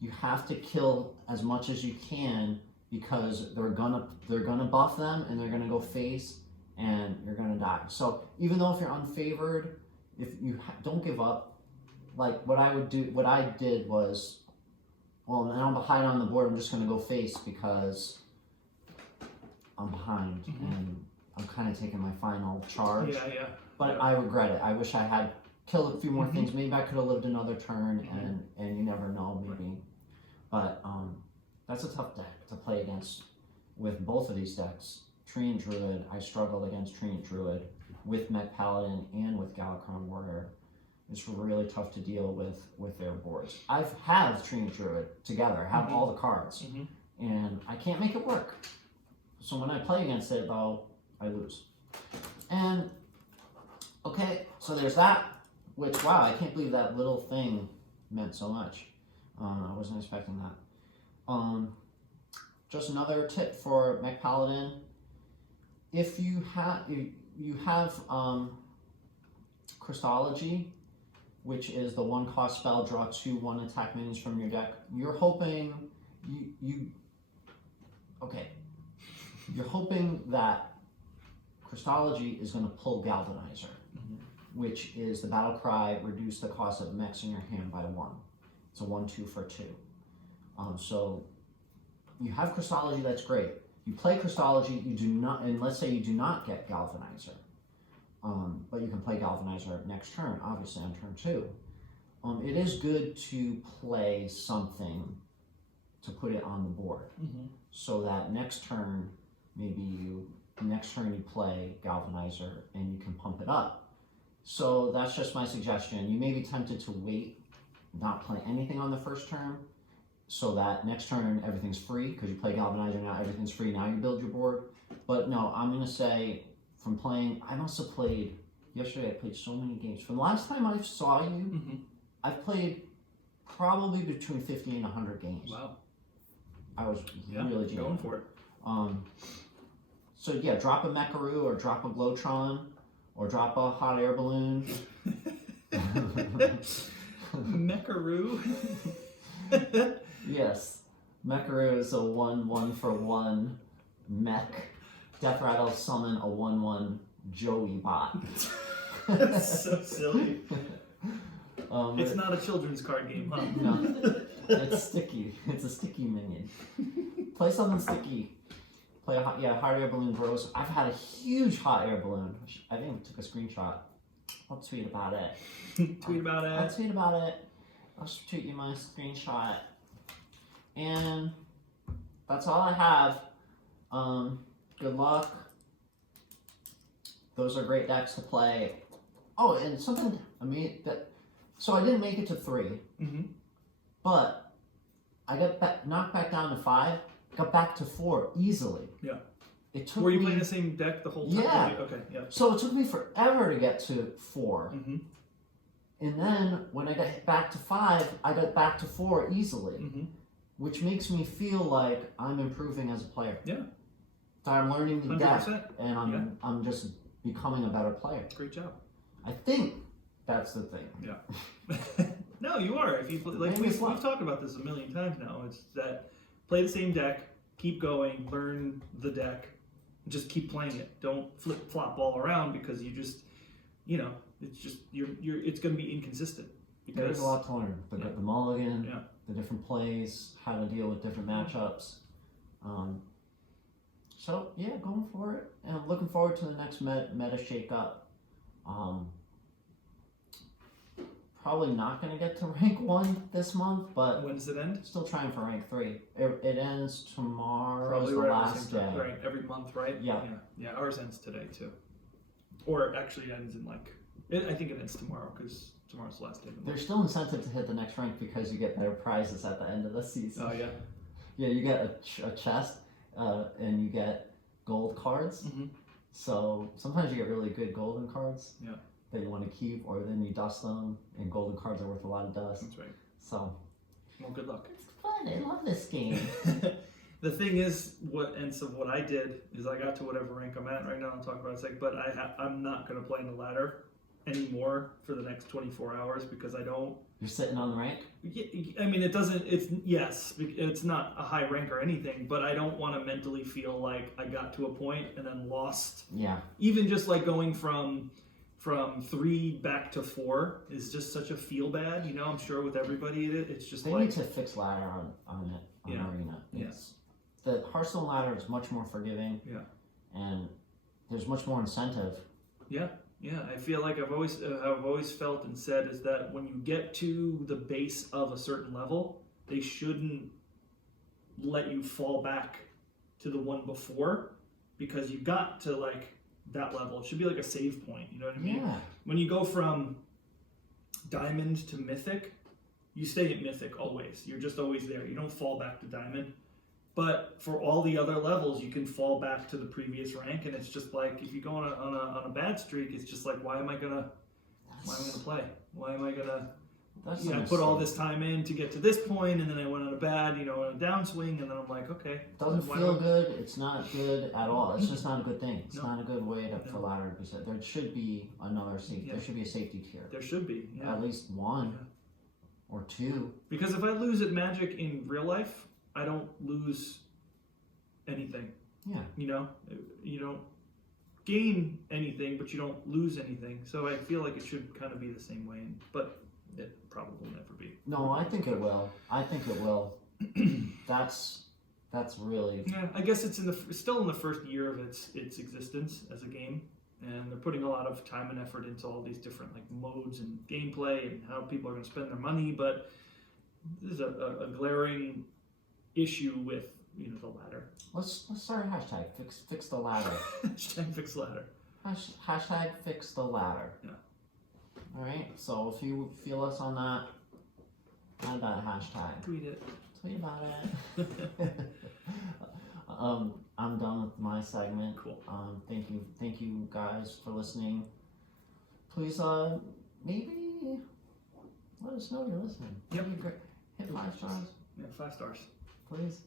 you have to kill as much as you can because they're gonna buff them and they're gonna go face and you're gonna die. So even though if you're unfavored, if you don't give up, like what I did was, well, now I'm behind on the board. I'm just gonna go face because I'm behind Mhm. and I'm kind of taking my final charge. Yeah. But Yeah. I regret it. I wish I had killed a few more Mhm. things. Maybe I could have lived another turn, Mhm. and you never know, maybe. But that's a tough deck to play against with both of these decks. Treant Druid, I struggled against Treant Druid with Mech Paladin and with Galakron Warrior. It's really tough to deal with their boards. I have Treant Druid together, have Mhm. all the cards, Mhm. and I can't make it work. So when I play against it, though, I lose. And okay, so there's that. Which, wow, I can't believe that little thing meant so much. I wasn't expecting that. Just another tip for Mech Paladin. If you have Christology, which is the 1-cost spell, draw 2 1-attack minions from your deck. You're hoping You're hoping that Christology is going to pull Galvanizer, which is the battle cry, reduce the cost of mechs in your hand by 1. It's a 1/2 for 2. So you have Christology, that's great. You play Christology, you do not, and let's say you do not get Galvanizer, but you can play Galvanizer next turn, obviously on turn 2. It is good to play something to put it on the board, so that next turn, you play Galvanizer and you can pump it up. So that's just my suggestion. You may be tempted to wait, not play anything on the first turn, so that next turn everything's free, because you play Galvanizer now, everything's free, now you build your board. But no, I'm going to say, from playing, I must have played, yesterday I played so many games. From the last time I saw you, I've played probably between 50 and 100 games. Wow. I was really jamming. Going for it. So yeah, drop a Mecharoo, or drop a Glowtron, or drop a hot air balloon. Mecharoo? Yes, Mecharoo is a 1/1 for 1 mech. Death Rattle summon a 1/1 Joey bot. That's so silly. It's It- not a children's card game, huh? No, it's sticky. It's a sticky minion. Play something sticky. Play a hot air balloon bros. I've had a huge hot air balloon. I think I took a screenshot. I'll tweet about it. Tweet about I'll it. tweet about it. I'll just tweet you my screenshot. And that's all I have. Good luck. Those are great decks to play. Oh, and something so I didn't make it to 3, but I got knocked back down to 5. Got back to 4 easily. Yeah. It took Were you me, playing the same deck the whole time? Yeah. Okay, yeah. So it took me forever to get to 4. And then when I got back to 5, I got back to 4 easily, which makes me feel like I'm improving as a player. Yeah. That I'm learning the deck, 100%. and I'm just becoming a better player. Great job. I think that's the thing. Yeah. No, you are. If you like, Maybe it's we've luck. talked about this a million times now. It's that play the same deck, keep going, learn the deck, just keep playing it. Don't flip flop all around, because you just, it's just it's going to be inconsistent. There's a lot to learn. The mulligan, Yeah. the different plays, how to deal with different matchups. So yeah, going for it, and I'm looking forward to the next meta shakeup. Probably not going to get to rank 1 this month, but When does it end? still trying for rank 3. It ends tomorrow. Probably The right last at the same time, day. right? Every month, right? Yeah. Yeah. Ours ends today too, or actually ends in I think it ends tomorrow, because tomorrow's the last day of the month. There's still incentive to hit the next rank, because you get better prizes at the end of the season. Oh yeah. Yeah, you get a chest, and you get gold cards. So sometimes you get really good golden cards. Yeah. That you want to keep, or then you dust them, and golden cards are worth a lot of dust. That's right. So Well, good luck. it's fun. I love this game. The thing is, what I did is I got to whatever rank I'm at right now. I'll talk about it in a second, but I'm not going to play in the ladder anymore for the next 24 hours, because I don't. You're sitting on the rank. I mean, it doesn't. It's not a high rank or anything, but I don't want to mentally feel like I got to a point and then lost. Yeah. Even just like going from 3 back to 4 is just such a feel bad. I'm sure with everybody it's just They like. need to fix ladder on Arena. Yeah. The Hearthstone ladder is much more forgiving. Yeah. And there's much more incentive. Yeah, I feel like I've always felt and said is that when you get to the base of a certain level, they shouldn't let you fall back to the one before, because you got to that level. It should be like a save point, you know what I mean? Yeah. When you go from Diamond to Mythic, you stay at Mythic always. You're just always there. You don't fall back to Diamond. But for all the other levels, you can fall back to the previous rank, and it's just like if you go on a bad streak, it's just like why am I gonna play? Why am I gonna That's I put all this time in to get to this point, and then I went on a bad, on a downswing, and then I'm like, okay. Doesn't why feel not? good. It's not good at all. It's just not a good thing. It's No. not a good way for No. ladder to be set. There should be another safety. Yeah. There should be a safety tier. There should be, yeah. At least one or two. Because if I lose at Magic in real life, I don't lose anything. Yeah. You don't gain anything, but you don't lose anything. So I feel like it should kind of be the same way, but it probably will never be. No, I think it will. I think it will. That's really. Yeah, I guess it's still in the first year of its existence as a game, and they're putting a lot of time and effort into all these different like modes and gameplay and how people are going to spend their money. But there's a glaring issue with the ladder. Let's start a hashtag. Fix the ladder. Hashtag fix ladder. Hashtag fix the ladder. Yeah. All right. So if you feel us on that, add that hashtag. Tweet it. Tweet about it. I'm done with my segment. Cool. Thank you guys for listening. Please, maybe let us know you're listening. Yep. Hit 5 stars, Yeah, 5 stars. please.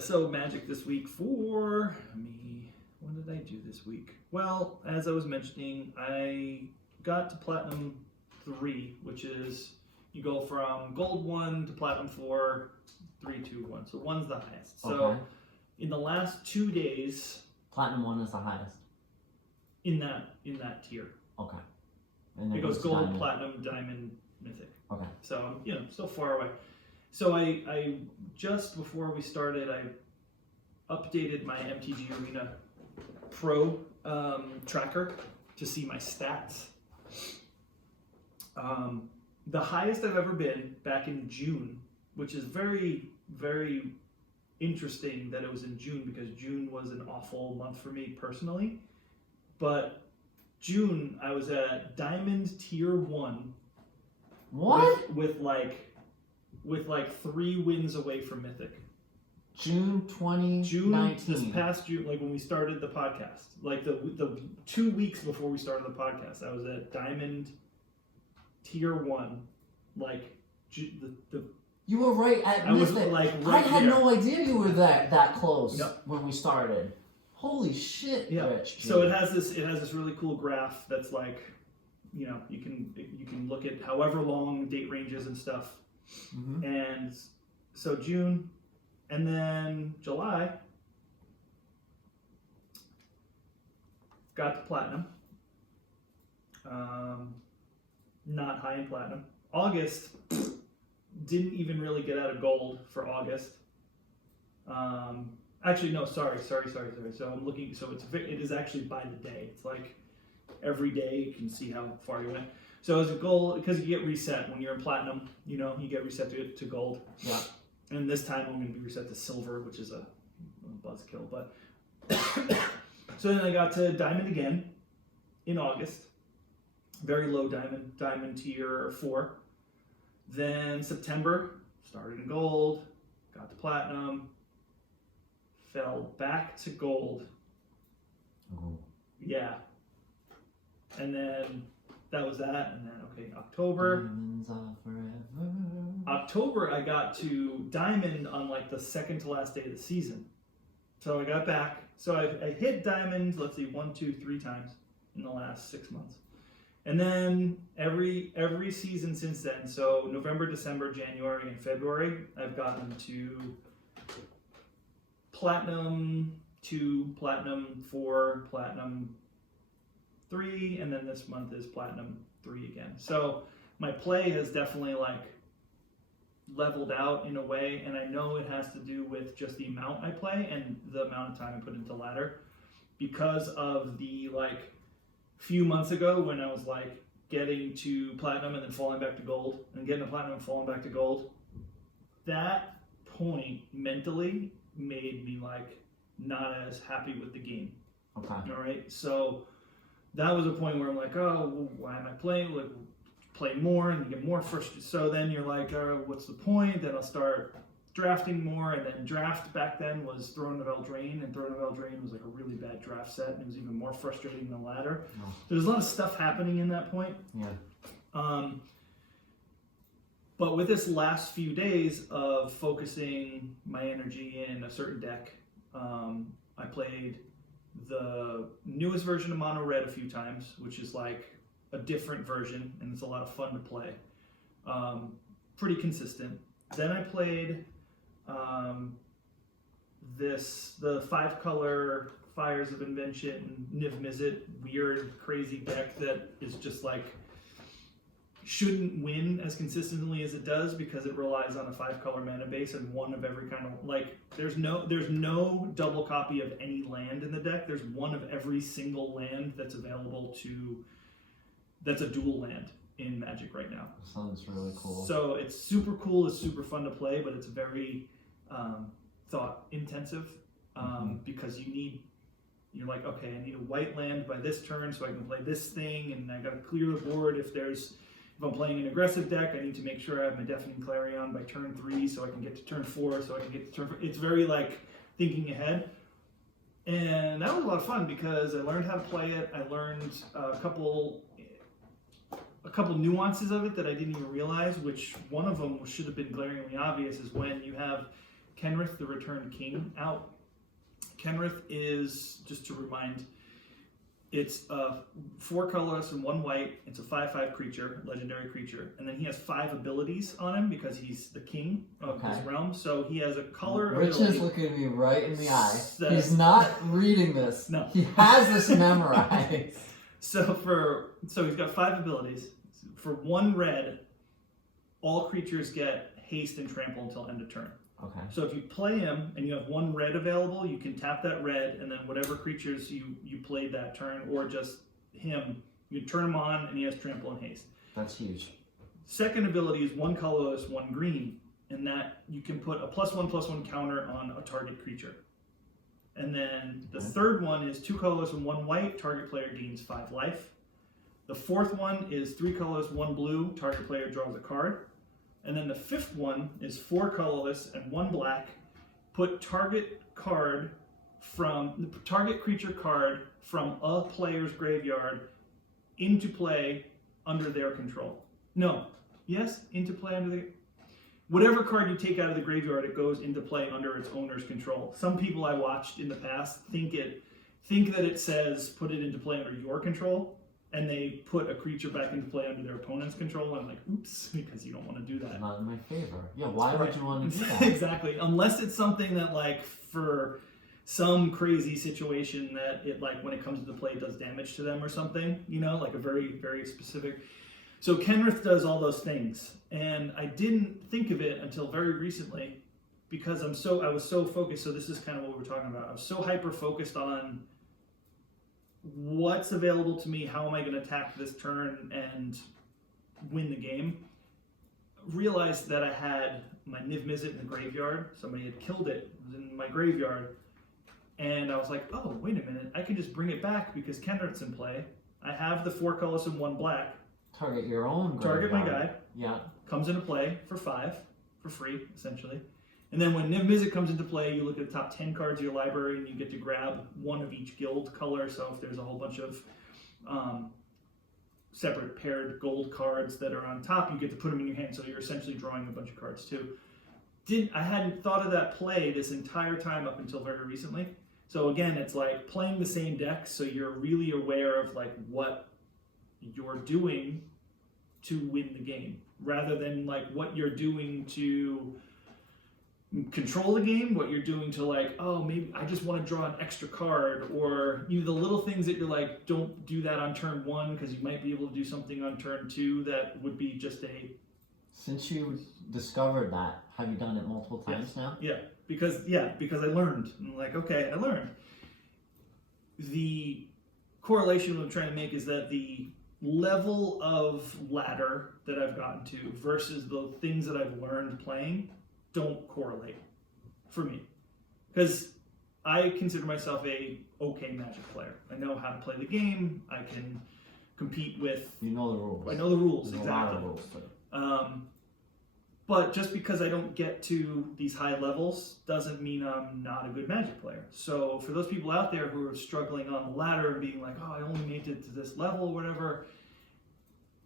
So Magic this week for me. What did I do this week? Well, as I was mentioning, I got to Platinum 3, which is you go from Gold 1 to Platinum 4, 3, 2, 1. So 1's the highest. So Okay. in the last 2 days, Platinum 1 is the highest. in that tier, Okay. And then it goes to Gold, Diamond. Platinum, Diamond, Mythic. Okay. So still far away. So I just before we started, I updated my MTG Arena Pro tracker to see my stats. The highest I've ever been back in June, which is very, very interesting that it was in June because June was an awful month for me personally. But June, I was at Diamond Tier 1. What? With like 3 wins away from Mythic. June 2019. June, this past June, like when we started the podcast, like the 2 weeks before we started the podcast, I was at Diamond Tier 1, like the You were right at I was Mythic. like I right had there. no idea you were that close Yep. when we started. Holy shit, Yeah. Rich. So it has this really cool graph that's like, you can look at however long date ranges and stuff. Mm-hmm. And so June, and then July, got to Platinum. Not high in Platinum. August, didn't even really get out of Gold for August. Actually, no, sorry. So I'm looking. So it is actually by the day. It's like every day you can see how far you went. So as a goal, because you get reset when you're in Platinum, you get reset to Gold. Yeah. And this time I'm going to be reset to Silver, which is a buzzkill. But so then I got to Diamond again in August. Very low Diamond tier 4. Then September, started in Gold, got to Platinum, fell back to Gold. Oh. Yeah. And then that was that. And then, okay, October. Diamonds are forever. October, I got to Diamond on like the second to last day of the season. So I got back. So I hit Diamond, let's see, 1, 2, 3 times in the last 6 months. And then every season since then, so November, December, January, and February, I've gotten to Platinum 2, Platinum 4, Platinum 3, and then this month is Platinum 3 again. So my play has definitely like leveled out in a way, and I know it has to do with just the amount I play and the amount of time I put into ladder because of the like few months ago when I was like getting to Platinum and then falling back to Gold and getting to Platinum and falling back to Gold. That point mentally made me like not as happy with the game. Okay. All right, so that was a point where I'm like, oh, well, why am I playing? Like, play more and you get more frustrated. So then you're like, what's the point? Then I'll start drafting more, and then draft back then was Throne of Eldraine, and Throne of Eldraine was like a really bad draft set, and it was even more frustrating than Ladder. Oh. There's a lot of stuff happening in that point. Yeah. But with this last few days of focusing my energy in a certain deck, I played the newest version of Mono Red a few times, which is like a different version, and it's a lot of fun to play. Pretty consistent. Then I played the 5-color Fires of Invention Niv Mizzet weird crazy deck that is just like shouldn't win as consistently as it does because it relies on a 5-color mana base and one of every kind of like there's no double copy of any land in the deck. There's one of every single land that's available that's a dual land in Magic right now. Sounds really cool. So it's super cool, it's super fun to play, but it's very thought intensive because you're like, okay, I need a white land by this turn so I can play this thing, and I gotta clear the board if I'm playing an aggressive deck, I need to make sure I have my Deafening Clarion by turn 3 so I can get to turn 4 so I can get to turn 4. It's very like thinking ahead. And that was a lot of fun because I learned how to play it. I learned a couple nuances of it that I didn't even realize, which one of them should have been glaringly obvious is when you have Kenrith the Returned King out. Kenrith is, just to remind, it's 4 colorless and 1 white. It's a 5/5 creature, legendary creature, and then he has 5 abilities on him because he's the king of his realm. So he has a color Rich ability. is looking me right in the eye. He's not reading this. No, he has this memorized. So he's got 5 abilities. For 1 red, all creatures get haste and trample until end of turn. Okay. So if you play him and you have 1 red available, you can tap that red, and then whatever creatures you played that turn, or just him, you turn him on, and he has trample and haste. That's huge. Second ability is 1 colorless, 1 green, and that you can put a +1/+1 counter on a target creature. And then the third one is 2 colorless and 1 white, target player gains 5 life. The fourth one is 3 colorless, 1 blue, target player draws a card. And then the fifth one is 4 colorless and 1 black. Put target creature card from a player's graveyard into play under their control. Into play under the... Whatever card you take out of the graveyard, it goes into play under its owner's control. Some people I watched in the past think that it says put it into play under your control, and they put a creature back into play under their opponent's control, and I'm like, oops, because you don't want to do that. Not in my favor. Yeah, why would you want to do that? Exactly. Unless it's something that, like, for some crazy situation that it, like, when it comes into play, does damage to them or something, like a very, very specific. So Kenrith does all those things, and I didn't think of it until very recently because I was so focused. So this is kind of what we're talking about. I was so hyper focused on what's available to me, how am I going to attack this turn and win the game. Realized that I had my Niv Mizzet in the graveyard. Somebody had killed it. It was in my graveyard. And I was like, oh, wait a minute. I can just bring it back because Kenrith's in play. I have the 4 colors and 1 black. Target your own Target my guy. Yeah. Comes into play for 5, for free, essentially. And then when Niv Mizzet comes into play, you look at the top 10 cards of your library and you get to grab 1 of each guild color. So if there's a whole bunch of separate paired gold cards that are on top, you get to put them in your hand. So you're essentially drawing a bunch of cards too. I hadn't thought of that play this entire time up until very recently. So again, it's like playing the same deck, so you're really aware of like what you're doing to win the game, rather than like what you're doing to control the game, what you're doing to like, oh, maybe I just want to draw an extra card, or the little things that you're like, don't do that on turn 1 because you might be able to do something on turn 2 that would be just a... Since you discovered that, have you done it multiple times now? Yeah, because I learned. I'm like, okay, I learned. The correlation I'm trying to make is that the level of ladder that I've gotten to versus the things that I've learned playing don't correlate for me, because I consider myself a okay Magic player. I know how to play the game. I can compete with. You know the rules. I know the rules. There's exactly. A lot of rules, but... But just because I don't get to these high levels doesn't mean I'm not a good Magic player. So for those people out there who are struggling on the ladder and being like, oh, I only made it to this level or whatever,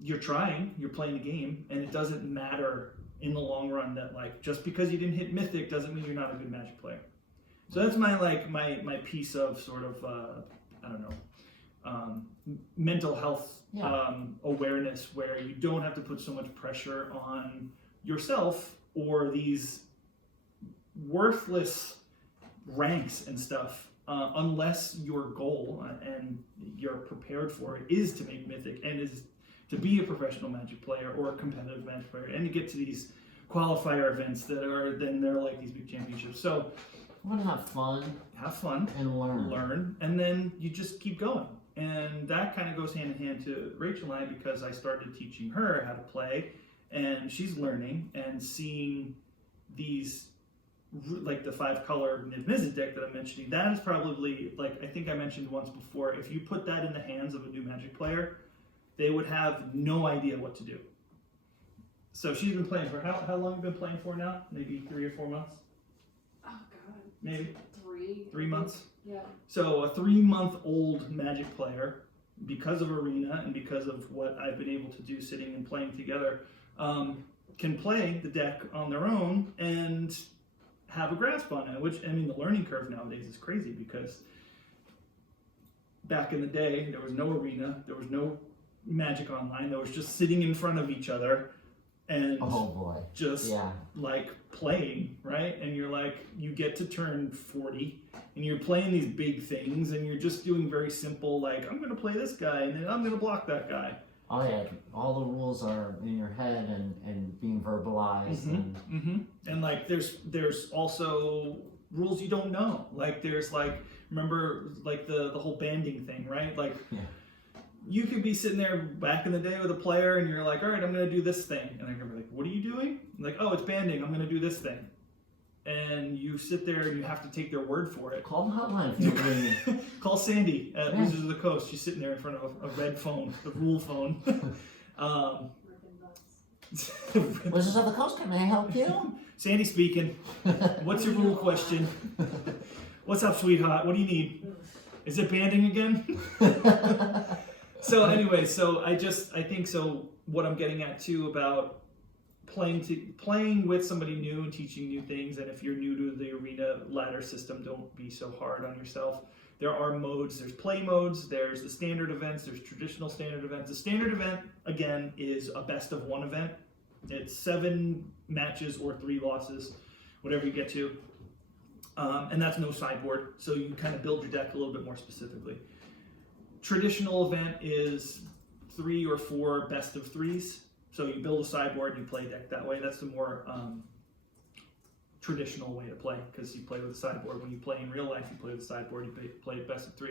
you're trying, you're playing the game, and it doesn't matter in the long run that like just because you didn't hit Mythic doesn't mean you're not a good Magic player. So that's my piece of sort of I don't know, mental health awareness, where you don't have to put so much pressure on yourself or these worthless ranks and stuff, unless your goal and you're prepared for it is to make Mythic and is to be a professional Magic player or a competitive Magic player and to get to these qualifier events that are then they're like these big championships. So I want to have fun and learn, and then you just keep going. And that kind of goes hand in hand to Rachel and I, because I started teaching her how to play, and she's learning and seeing these, like the 5-color Niv-Mizzet deck that I'm mentioning. That is probably, like I think I mentioned once before, if you put that in the hands of a new Magic player, they would have no idea what to do. So she's been playing for, how long have you been playing for now? Maybe 3 or 4 months? Oh god. Maybe? 3. 3 months? Yeah. So a 3-month-old Magic player, because of Arena and because of what I've been able to do sitting and playing together, can play the deck on their own and have a grasp on it, which, I mean, the learning curve nowadays is crazy, because back in the day, there was no Arena, there was no Magic Online, there was just sitting in front of each other and oh boy, just like playing, right? And you're like, you get to turn 40 and you're playing these big things and you're just doing very simple, like, I'm gonna play this guy and then I'm gonna block that guy. Oh yeah, all the rules are in your head and being verbalized. And like there's also rules you don't know. Like there's like, remember like the whole banding thing, right? Like you could be sitting there back in the day with a player and you're like, all right, I'm gonna do this thing. And they're gonna be like, what are you doing? I'm like, oh, it's banding, I'm gonna do this thing. And you sit there and you have to take their word for it. Call the hotline if you're doing it. Call Sandy at Wizards of the Coast. She's sitting there in front of a red phone, the rule phone. Wizards of the Coast, can I help you? Sandy speaking. What's your rule question? What's up, sweetheart? What do you need? Is it banding again? So anyway, so I think so what I'm getting at too about playing with somebody new and teaching new things, and if you're new to the Arena ladder system, don't be so hard on yourself. There are modes, there's play modes, there's the standard events, there's traditional standard events. The standard event, again, is a best of 1 event. It's 7 matches or 3 losses, whatever you get to. And that's no sideboard, so you can kind of build your deck a little bit more specifically. Traditional event is 3 or 4 best of 3s. So you build a sideboard and you play deck that way. That's the more traditional way to play, because you play with a sideboard. When you play in real life, you play with a sideboard, you play best of 3.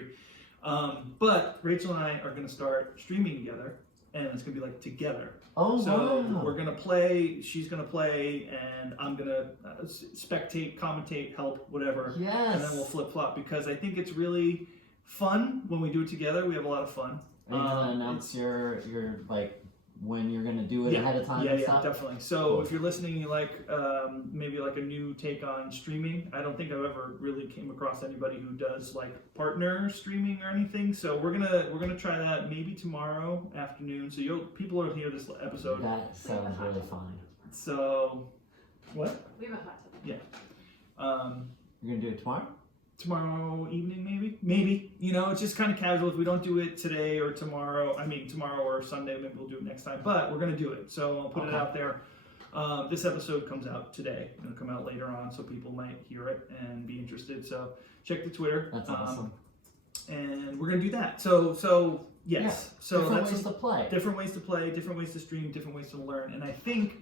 But Rachel and I are going to start streaming together, and it's going to be like together. Oh, so wow. We're going to play, she's going to play, and I'm going to spectate, commentate, help, whatever. Yes. And then we'll flip-flop, because I think it's really fun when we do it together. We have a lot of fun. Are you going to announce your like when you're going to do it ahead of time? Yeah, definitely. So if you're listening, you like maybe like a new take on streaming. I don't think I've ever really came across anybody who does like partner streaming or anything. So we're gonna try that maybe tomorrow afternoon. So people will hear this episode. That sounds really fun. So what? We have a hot tub. Yeah. You're going to do it tomorrow? Tomorrow evening, maybe. You know, it's just kind of casual. If we don't do it today or tomorrow, tomorrow or Sunday, maybe we'll do it next time. But we're gonna do it, so I'll put it out there. This episode comes out today. It'll come out later on, so people might hear it and be interested. So check the Twitter. That's awesome. And we're gonna do that. So yes. Yeah. So different that's ways to play. Different ways to play, different ways to stream, different ways to learn. And I think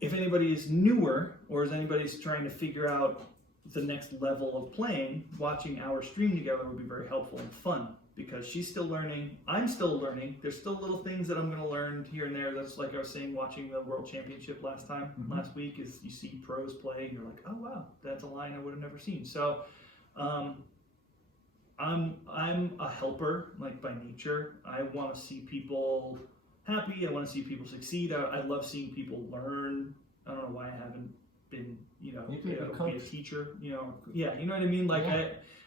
if anybody is newer or is anybody's trying to figure out the next level of playing, watching our stream together would be very helpful and fun, because she's still learning, I'm still learning. There's still little things that I'm going to learn here and there. That's like I was saying, watching the World Championship last week, is you see pros play and you're like, oh wow, that's a line I would have never seen. So I'm a helper, like by nature. I want to see people happy. I want to see people succeed. I love seeing people learn. I don't know why I haven't been, You could be a teacher. Yeah, you know what I mean. Like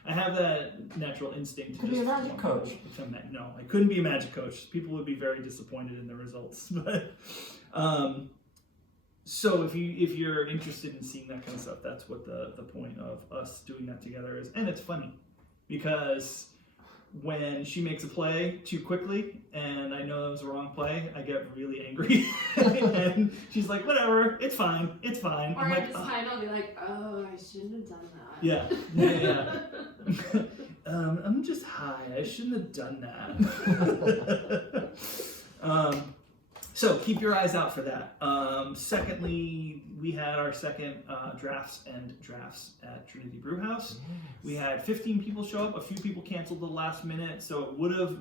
I have that natural instinct to could just be a magic want coach. people to become that. No, I couldn't be a magic coach. People would be very disappointed in the results. But so if you're interested in seeing that kind of stuff, that's what the point of us doing that together is. And it's funny because when she makes a play too quickly and I know that was the wrong play, I get really angry. And she's like, whatever, it's fine. Or I'm at like, this time I'll be like, oh, I shouldn't have done that. yeah. I'm just high. I shouldn't have done that. So keep your eyes out for that. Secondly, we had our second drafts at Trinity Brew House. Yes. We had 15 people show up. A few people canceled the last minute, so it would have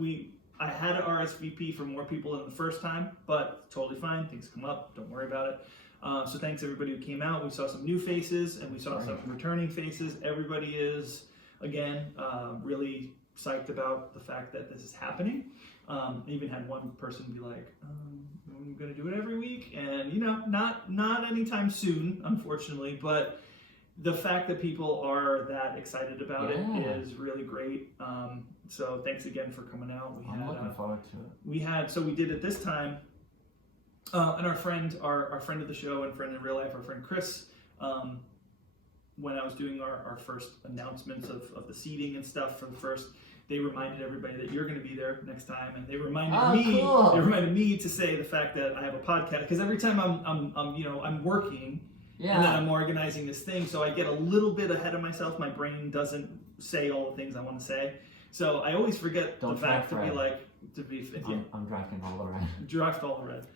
I had to RSVP for more people than the first time, but totally fine. Things come up. Don't worry about it. So thanks everybody who came out. We saw some new faces and we saw some returning faces. Everybody is again really psyched about the fact that this is happening. I even had one person be like, I'm going to do it every week, and not anytime soon, unfortunately, but the fact that people are that excited about it is really great. So thanks again for coming out. I'm looking forward to it. We did it this time, and our friend of the show and friend in real life, our friend Chris, when I was doing our first announcements of the seating and stuff for the first, they reminded everybody that you're going to be there next time, and they reminded me. Cool. They reminded me to say the fact that I have a podcast, because every time I'm working, and then I'm organizing this thing, so I get a little bit ahead of myself. My brain doesn't say all the things I want to say, so I always forget the fact to be. I'm drafting all the red. Draft all the red.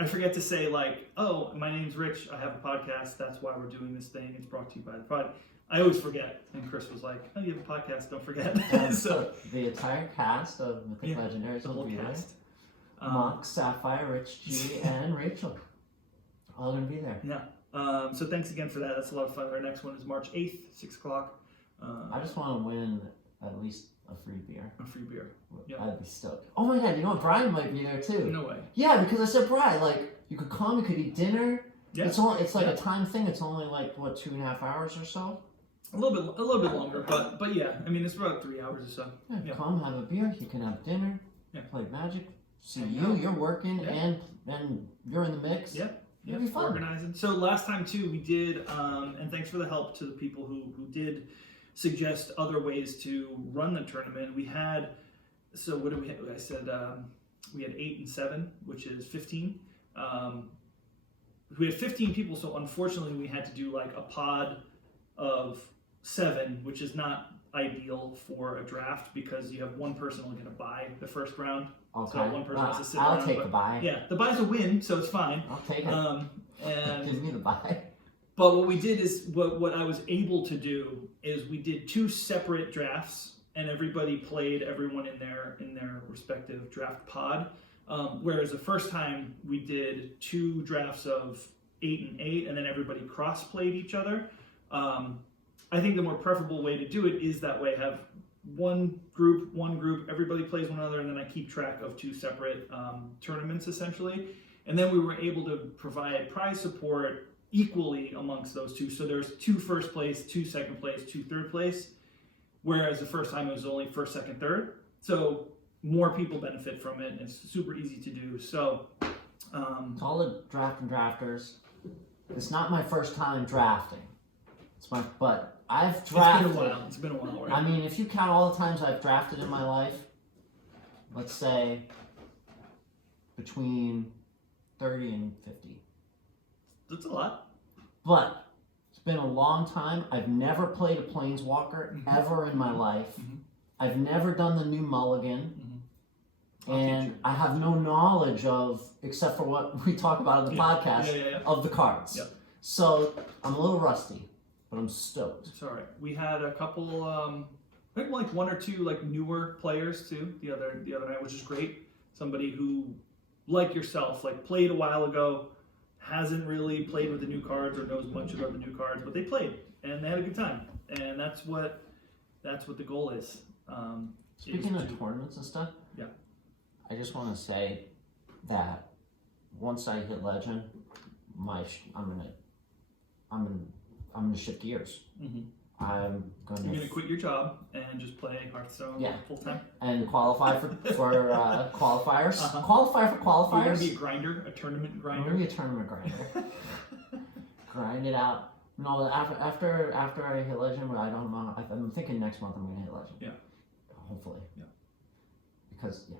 I forget to say like, oh, my name's Rich. I have a podcast. That's why we're doing this thing. It's brought to you by the pod. I always forget, and Chris was like, "Oh, you have a podcast. Don't forget." So the entire cast of Mythic Legendaries will be there. Mock, Sapphire, Rich G, and Rachel, all gonna be there. Yeah. So thanks again for that. That's a lot of fun. Our next one is March 8th, 6 o'clock. I just want to win at least a free beer. A free beer. Yep. I'd be stoked. Oh my god, you know what? Brian might be there too. No way. Yeah, because I said, Brian, like, you could come, you could eat dinner. Yeah. It's like a time thing. It's only like, what, 2.5 hours or so? A little bit longer, but yeah, I mean, it's about 3 hours or so. Yeah, come, have a beer, you can have dinner, play Magic, see you're working, and you're in the mix. Yeah. It'll be fun. Organizing. So last time too, we did, and thanks for the help to the people who did suggest other ways to run the tournament. We had, so what did we have? I said we had 8 and 7, which is 15. We had 15 people, so unfortunately we had to do like a pod of 7, which is not ideal for a draft because you have one person only going to buy the first round. Okay. So one person has to sit I'll around. take the buy. Yeah, the buy's a win, so it's fine. I'll take it. And give me the buy. But what we did is, what I was able to do is we did 2 separate drafts, and everybody played everyone in their respective draft pod. Whereas the first time we did 2 drafts of 8 and 8, and then everybody cross-played each other. I think the more preferable way to do it is that way. Have one group, everybody plays one another, and then I keep track of 2 separate tournaments essentially. And then we were able to provide prize support equally amongst those 2. So there's 2 first place, 2 second place, 2 third place. Whereas the first time it was only first, second, third. So more people benefit from it, and it's super easy to do. So to all the drafters, it's not my first time drafting. But I've drafted. It's been a while, right? I mean, if you count all the times I've drafted in my life, let's say between 30 and 50. That's a lot. But it's been a long time. I've never played a Planeswalker ever in my life. I've never done the new Mulligan. And I have no knowledge of, except for what we talk about in the podcast, of the cards. Yep. So I'm a little rusty, but I'm stoked. It's all right. We had a couple, I think like 1 or 2 like newer players too the other night, which is great. Somebody who, like yourself, like played a while ago, hasn't really played with the new cards or knows much about the new cards, but they played and they had a good time, and that's what the goal is. Speaking of tournaments and stuff, yeah, I just want to say that once I hit legend, I'm gonna shift gears. Mm-hmm. I'm gonna. You're gonna quit your job and just play Hearthstone full time. And qualify for qualifiers. Uh-huh. Qualify for qualifiers. You're gonna be a grinder, a tournament I'm grinder. gonna be a tournament grinder. Grind it out. No, after I hit legend, I don't know. I'm thinking next month I'm gonna hit legend. Yeah. Hopefully. Yeah. Because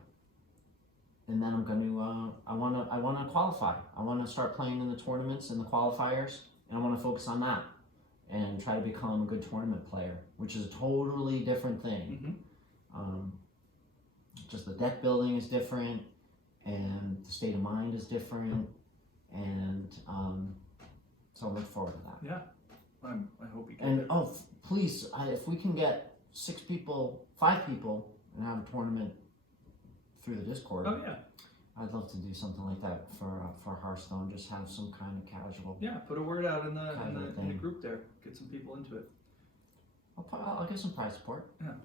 and then I'm gonna I wanna qualify. I wanna start playing in the tournaments and the qualifiers, and I wanna focus on that and try to become a good tournament player, which is a totally different thing. Mm-hmm. Just the deck building is different, and the state of mind is different, and so I look forward to that. Yeah, I hope you get And there. please, if we can get 5 people, and have a tournament through the Discord. Oh yeah. I'd love to do something like that for Hearthstone. Just have some kind of casual. Yeah, put a word out in the thing. group there. Get some people into it. I'll get some prize support. Yeah.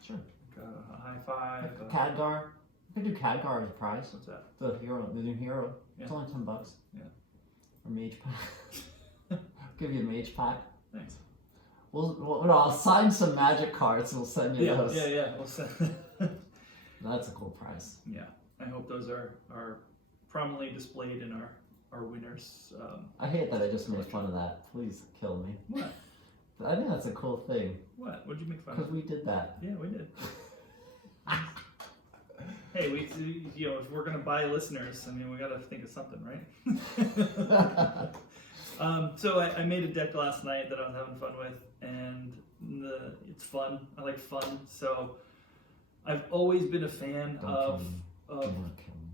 Sure. Got a high five. Khadgar. I could do Khadgar as a prize. What's that? The new hero. Yeah. It's only $10. Yeah. Or mage pack. Give you a mage pack. Thanks. I'll sign some magic cards and we'll send you those. Yeah. We'll send. That's a cool prize. Yeah. I hope those are prominently displayed in our winners. I hate that I just made fun of that. Please kill me. What? I think that's a cool thing. What? What'd you make fun Because of? we did that. Yeah, we did. Hey, if we're gonna buy listeners, I mean, we gotta think of something, right? So I made a deck last night that I was having fun with, and it's fun. I like fun, so I've always been a fan Don't of. kill me. Do not kill me.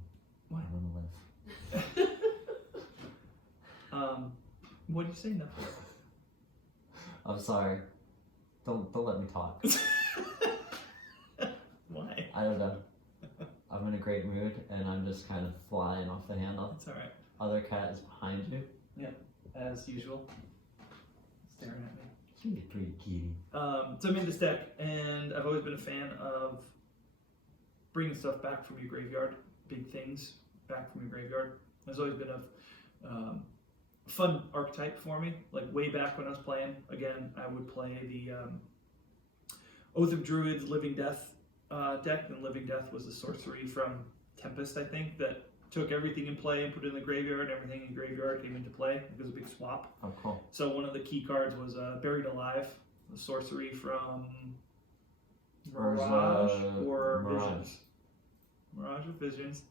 What? I want to live. What did you say? Nothing. I'm sorry. Don't let me talk. Why? I don't know. I'm in a great mood and I'm just kind of flying off the handle. It's all right. Other cat is behind you. As usual, staring at me. She's pretty kitty. So I made this deck, and I've always been a fan of bringing stuff back from your graveyard, big things back from your graveyard. There's always been a fun archetype for me. Like way back when I was playing, again, I would play the Oath of Druids Living Death deck, and Living Death was a sorcery from Tempest, I think, that took everything in play and put it in the graveyard, and everything in the graveyard came into play. It was a big swap. Oh, cool. So one of the key cards was Buried Alive, a sorcery from Mirage or Visions. Mirage or Visions.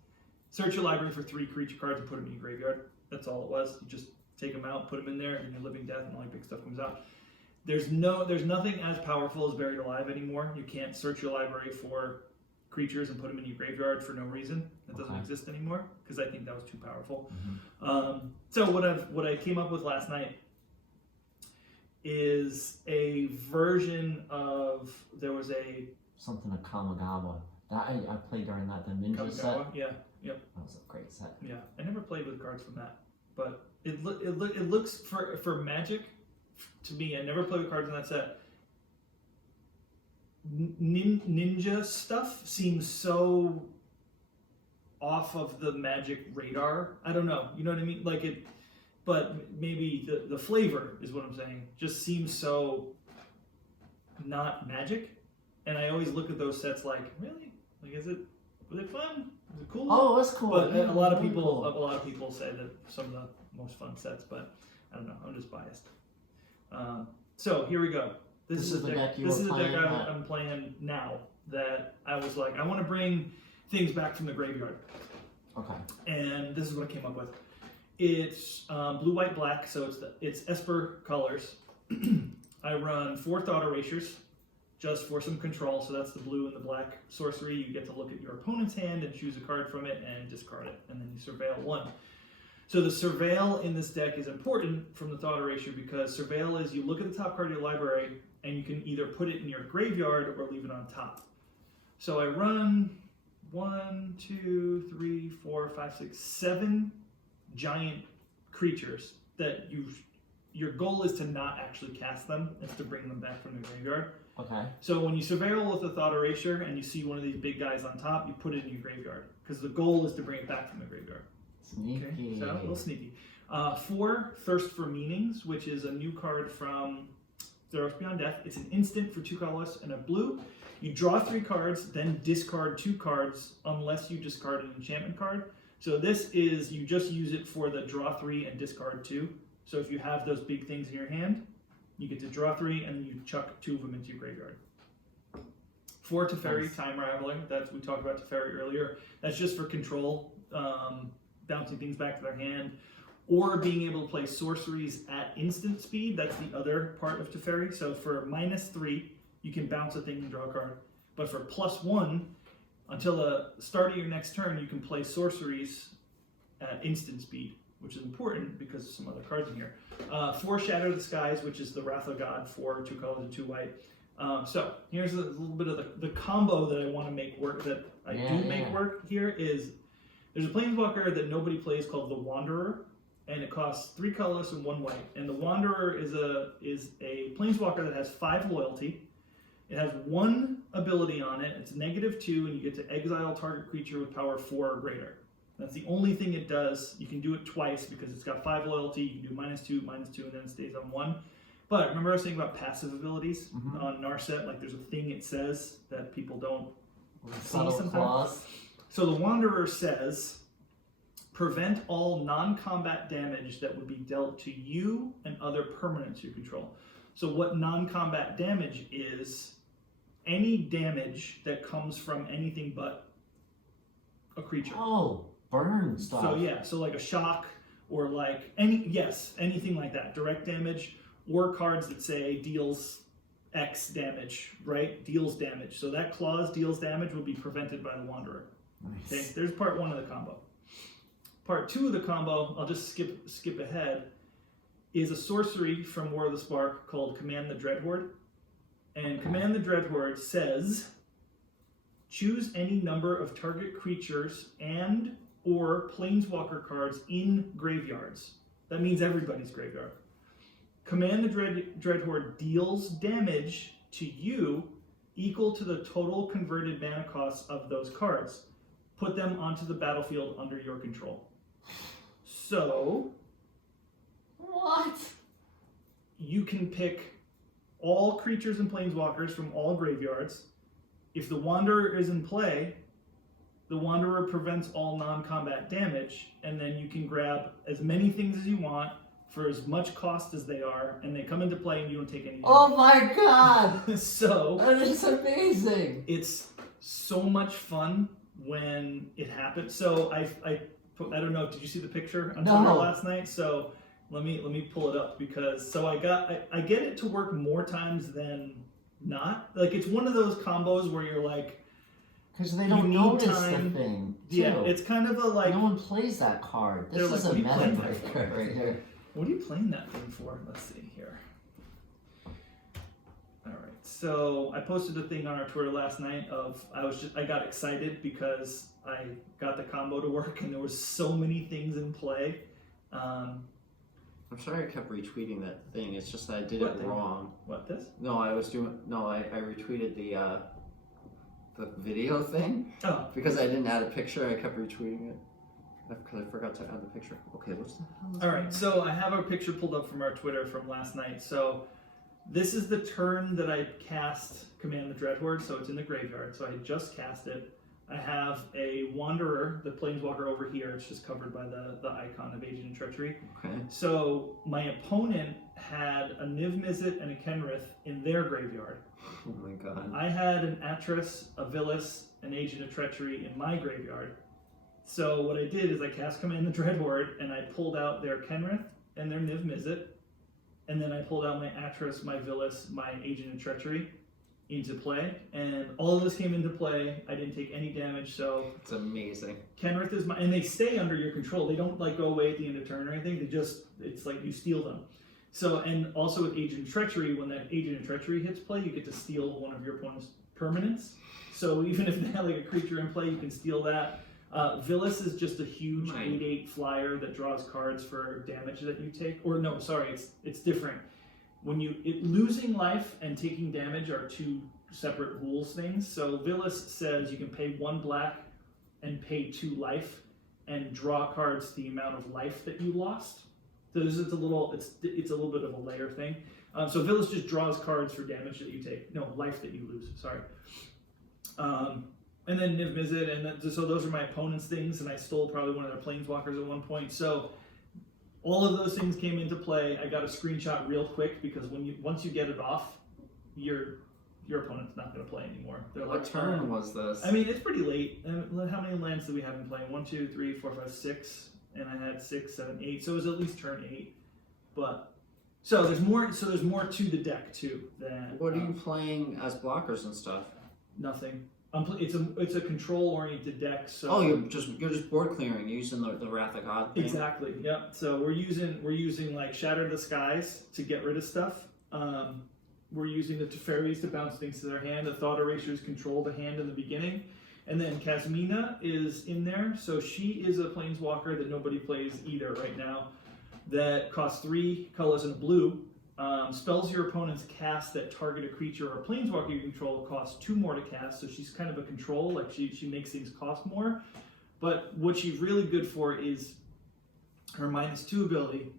Search your library for 3 creature cards and put them in your graveyard. That's all it was. You just take them out, put them in there, and your Living Death and all your big stuff comes out. There's nothing as powerful as Buried Alive anymore. You can't search your library for creatures and put them in your graveyard for no reason. That doesn't exist anymore because I think that was too powerful. Mm-hmm. So what I came up with last night is a version of something of Kamigawa. That I played during that the ninja set. Kamigawa. Yeah, yep. That was a great set. Yeah. I never played with cards from that, but it looks for Magic to me. I never played with cards in that set. Ninja stuff seems so off of the Magic radar. I don't know. You know what I mean? Like it, but maybe the flavor is what I'm saying. Just seems so not Magic. And I always look at those sets like, really? Like, was it fun? Was it cool? Oh, that's cool. But Yeah, a lot of very people cool. say that some of the most fun sets. But I don't know. I'm just biased. So here we go. This is the deck I'm playing now that I was like, I want to bring things back from the graveyard. Okay. And this is what I came up with. It's blue, white, black, so it's Esper colors. I run 4 Thought Erasures just for some control, so that's the blue and the black sorcery. You get to look at your opponent's hand and choose a card from it and discard it, and then you surveil 1. So the surveil in this deck is important from the Thought Erasure because surveil is you look at the top card of your library and you can either put it in your graveyard or leave it on top. So I run 1, 2, 3, 4, 5, 6, 7 giant creatures that your goal is to not actually cast them, it's to bring them back from the graveyard. Okay. So when you surveil with the Thought Erasure and you see one of these big guys on top, you put it in your graveyard because the goal is to bring it back from the graveyard. Sneaky. Okay, so a little sneaky. 4, Thirst for Meanings, which is a new card from Theros Beyond Death. It's an instant for 2 colorless and a blue. You draw 3 cards, then discard 2 cards unless you discard an enchantment card. So this is, you just use it for the draw 3 and discard 2. So if you have those big things in your hand, you get to draw 3 and then you chuck 2 of them into your graveyard. 4, Teferi, Nice. Time Raveler. That's, we talked about Teferi earlier. That's just for control, bouncing things back to their hand, or being able to play sorceries at instant speed. That's the other part of Teferi. So for -3, you can bounce a thing and draw a card. But for +1, until the start of your next turn, you can play sorceries at instant speed, which is important because of some other cards in here. 4, Shatter the Skies, which is the Wrath of God for 2 colors and 2 white. So here's a little bit of the combo that I want to make work, that I do make work here is, there's a Planeswalker that nobody plays called the Wanderer, and it costs 3 colors and 1 white. And the Wanderer is a Planeswalker that has 5 loyalty. It has 1 ability on it. It's -2, and you get to exile target creature with power 4 or greater. That's the only thing it does. You can do it twice because it's got 5 loyalty. You can do -2, -2, and then it stays on 1. But remember I was saying about passive abilities on Narset? Like there's a thing it says that people don't see sometimes. Clause. So the Wanderer says, prevent all non-combat damage that would be dealt to you and other permanents you control. So what non-combat damage is, any damage that comes from anything but a creature. Oh, burn stuff. So yeah, so like a shock or like anything like that. Direct damage or cards that say deals X damage, right? Deals damage. So that clause, deals damage, will be prevented by the Wanderer. Nice. Okay, there's part 1 of the combo. Part 2 of the combo, I'll just skip ahead, is a sorcery from War of the Spark called Command the Dreadhorde. And Command the Dreadhorde says, choose any number of target creatures and or planeswalker cards in graveyards. That means everybody's graveyard. Command the Dreadhorde deals damage to you equal to the total converted mana costs of those cards. Put them onto the battlefield under your control. So, What? you can pick all creatures and planeswalkers from all graveyards. If the Wanderer is in play, the Wanderer prevents all non-combat damage, and then you can grab as many things as you want for as much cost as they are, and they come into play and you don't take any damage. Oh my god! So, That is amazing! it's so much fun when it happens. So I don't know, did you see the picture on Twitter last night? So let me pull it up, because I get it to work more times than not. Like it's one of those combos where you're like, because they don't need notice time. the thing. Too. Yeah, it's kind of a like. No one plays that card. This They're is like, a what are you meta playing that breaker for? right here. What are you playing that thing for? Let's see here. All right, so I posted a thing on our Twitter last night of I got excited because I got the combo to work and there was so many things in play. I'm sorry I kept retweeting that thing. It's just that I did What it thing? wrong. What, this? No, I retweeted the video thing Oh, because I didn't add a picture. I kept retweeting it because I forgot to add the picture. Okay, what's the hell? Is all that? right. So I have a picture pulled up from our Twitter from last night. So this is the turn that I cast Command the Dreadhorde. So it's in the graveyard. So I had just cast it. I have a Wanderer, the Planeswalker over here. It's just covered by the icon of Agent and Treachery. Okay. So my opponent had a Niv Mizzet and a Kenrith in their graveyard. Oh my god. I had an Atris, a Villas, an Agent of Treachery in my graveyard. So what I did is I cast Command the Dreadhorde and I pulled out their Kenrith and their Niv Mizzet, and then I pulled out my Atris, my Villas, my Agent of Treachery into play, and all of this came into play. I didn't take any damage, so It's amazing. Kenrith is and they stay under your control. They don't like go away at the end of turn or anything. It's like you steal them. So, and also with Agent of Treachery, when that Agent of Treachery hits play, you get to steal one of your opponent's permanents. So even if they have like a creature in play, you can steal that. Villas is just a huge 8/8 flyer that draws cards for damage that you take. Or no, sorry, it's different. When losing life and taking damage are two separate rules things. So Villas says you can pay 1 black and pay 2 life and draw cards the amount of life that you lost. So this is a little bit of a layer thing. So Villus just draws cards for damage that you take. No, life that you lose, sorry. And then Niv Mizzet, and so those are my opponent's things, and I stole probably one of their planeswalkers at one point. So all of those things came into play. I got a screenshot real quick because once you get it off, your opponent's not going to play anymore. What turn was this? I mean, it's pretty late. How many lands do we have in play? 1, 2, 3, 4, 5, 6, and I had 6, 7, 8. So it was at least turn 8. But so there's more. So there's more to the deck too than. What are you playing as blockers and stuff? Nothing. It's a control oriented deck. So oh, you're just board clearing using the Wrath of God thing. Exactly. Yep. So we're using like Shatter the Skies to get rid of stuff. We're using the Teferis to bounce things to their hand. The Thought Erasers control the hand in the beginning. And then Kasmina is in there. So she is a planeswalker that nobody plays either right now. That costs 3 colors and a blue. Spells your opponents cast that target a creature or a planeswalker you control costs 2 more to cast. So she's kind of a control. Like she makes things cost more. But what she's really good for is her -2 ability.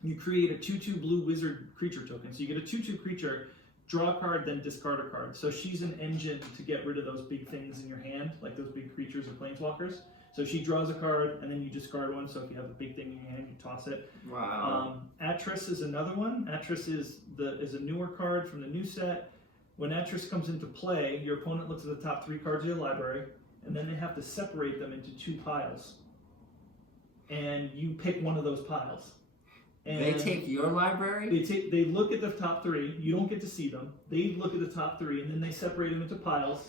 You create a 2/2 blue wizard creature token. So you get a 2/2 creature, draw a card, then discard a card. So she's an engine to get rid of those big things in your hand, like those big creatures or planeswalkers. So she draws a card, and then you discard one. So if you have a big thing in your hand, you toss it. Wow. Atris is another one. Atris is a newer card from the new set. When Atris comes into play, your opponent looks at the top 3 cards of your library, and then they have to separate them into 2 piles. And you pick one of those piles. And they take your library? They look at the top 3. You don't get to see them. They look at the top 3, and then they separate them into piles.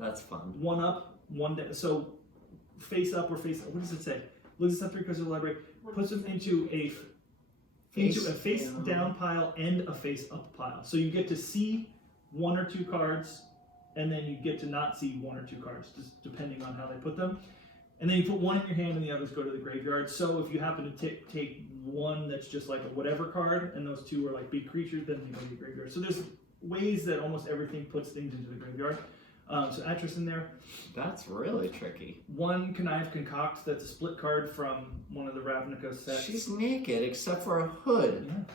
That's fun. One up, one down. So face up or face. What does it say? Looks at the top 3 cards of the library. Puts them into a face down pile and a face up pile. So you get to see 1 or 2 cards, and then you get to not see 1 or 2 cards, just depending on how they put them. And then you put 1 in your hand and the others go to the graveyard. So if you happen to take one that's just like a whatever card, and those 2 are like big creatures, then they go to the graveyard. So there's ways that almost everything puts things into the graveyard. So Atris in there. That's really tricky. 1 Connive Concoct, that's a split card from one of the Ravnica sets. She's naked except for a hood. Yeah.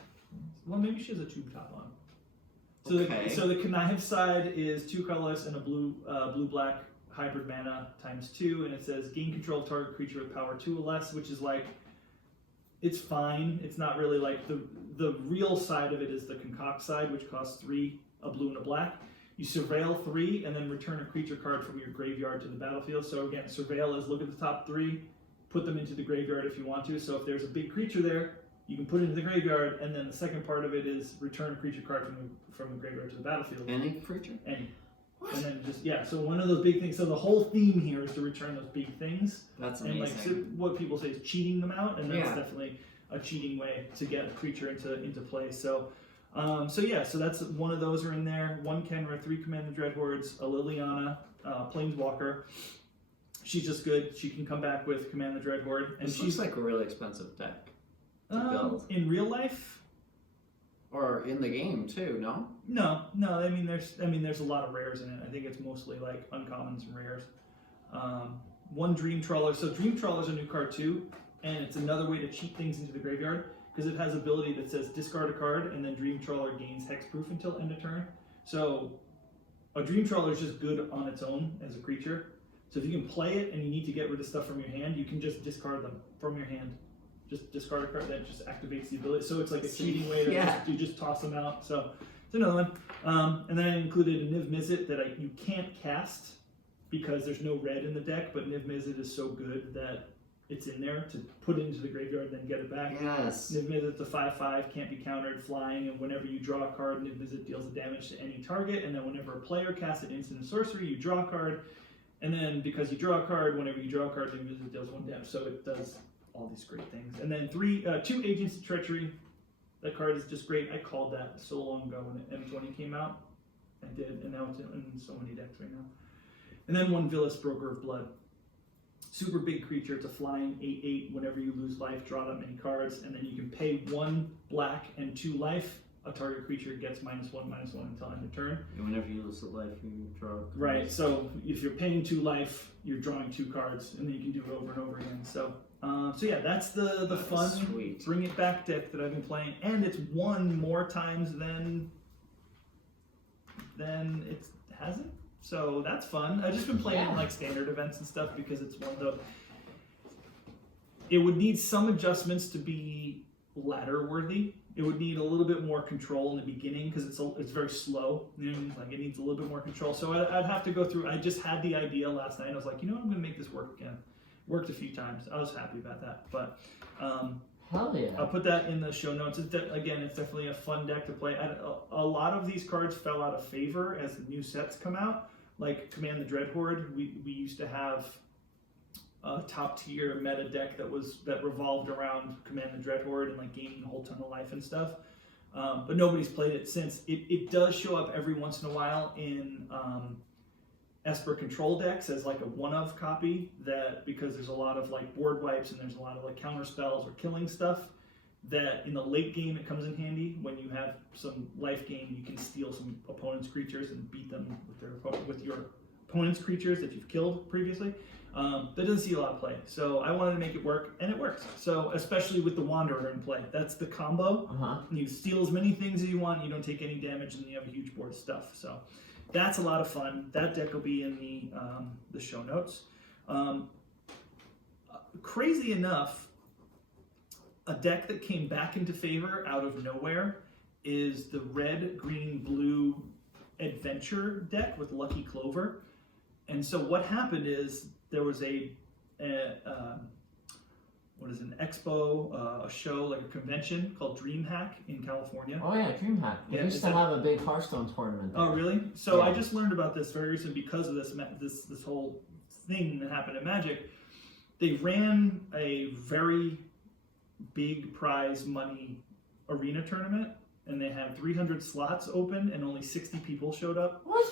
Well, maybe she has a tube top on. Okay. So the Connive side is 2 colorless and a blue-black hybrid mana ×2, and it says gain control of target creature with power 2 or less, which is like, it's fine. It's not really like the real side of it is the Concoct side, which costs 3, a blue and a black. You surveil 3 and then return a creature card from your graveyard to the battlefield. So again, surveil is look at the top 3, put them into the graveyard if you want to. So if there's a big creature there, you can put it into the graveyard, and then the second part of it is return a creature card from the graveyard to the battlefield. Any creature? Any. And then just, yeah, so one of those big things. So the whole theme here is to return those big things. That's and amazing. like so what people say is cheating them out, and that's Yeah. definitely a cheating way to get a creature into play. So so that's one of those are in there. 1 Kenra, 3 Commander Dreadhords, a Liliana, Planeswalker. She's just good. She can come back with Commander Dreadhorde, and This she's looks like a really expensive deck to build. in real life. Or in the game too, no? No. I mean, there's a lot of rares in it. I think it's mostly like uncommons and rares. 1 Dream Trawler. So Dream Trawler is a new card too, and it's another way to cheat things into the graveyard because it has ability that says discard a card, and then Dream Trawler gains hexproof until end of turn. So a Dream Trawler is just good on its own as a creature. So if you can play it and you need to get rid of stuff from your hand, you can just discard them from your hand. Just discard a card that just activates the ability. So it's like a cheating way to you just toss them out. So it's another one. And then I included a Niv Mizzet that you can't cast because there's no red in the deck, but Niv Mizzet is so good that it's in there to put it into the graveyard and then get it back. Yes. Niv Mizzet's a 5/5, can't be countered, flying, and whenever you draw a card, Niv Mizzet deals the damage to any target, and then whenever a player casts an instant and sorcery, you draw a card, and then because you draw a card, whenever you draw a card, Niv Mizzet deals 1 damage. So it does all these great things. And then 2 Agents of Treachery. That card is just great. I called that so long ago when M20 came out. I did, and now it's in so many decks right now. And then 1 Villus, Broker of Blood. Super big creature. It's a flying 8/8. Whenever you lose life, draw that many cards, and then you can pay 1 black and 2 life a target creature gets -1/-1 until end of turn. And whenever you lose a life, you draw. Right. So if you're paying 2 life, you're drawing 2 cards, and then you can do it over and over again. So yeah, that's the That is fun sweet. bring it back deck that I've been playing, and it's won more times than it hasn't. So that's fun. I've just been playing in like standard events and stuff because it's one of the. It would need some adjustments to be ladder worthy. It would need a little bit more control in the beginning because it's very slow. You know, like it needs a little bit more control. So I'd have to go through. I just had the idea last night. I was like, you know what, I'm gonna make this work again. Worked a few times. I was happy about that. But Hell yeah. I'll put that in the show notes. Again, it's definitely a fun deck to play. A lot of these cards fell out of favor as the new sets come out. Like Command the Dreadhorde, we used to have a top tier meta deck that revolved around Command the Dreadhorde and like gaining a whole ton of life and stuff. But nobody's played it since. It does show up every once in a while in Esper control decks as like a one-of copy, that because there's a lot of like board wipes and there's a lot of like counter spells or killing stuff, that in the late game it comes in handy. When you have some life gain, you can steal some opponent's creatures and beat them with your opponent's creatures that you've killed previously. That doesn't see a lot of play, so I wanted to make it work, and it works. So especially with the Wanderer in play, that's the combo. You steal as many things as you want, you don't take any damage, and you have a huge board of stuff. So that's a lot of fun. That deck will be in the show notes. Crazy enough, a deck that came back into favor out of nowhere is the red, green, blue adventure deck with Lucky Clover. And so what happened is there was an expo, a show, like a convention called DreamHack in California. Oh yeah, DreamHack. We Yeah, used to have a big Hearthstone tournament there. Oh really? So Yeah. I just learned about this very recently because of this whole thing that happened at Magic. They ran a very big prize money arena tournament, and they had 300 slots open, and only 60 people showed up. What?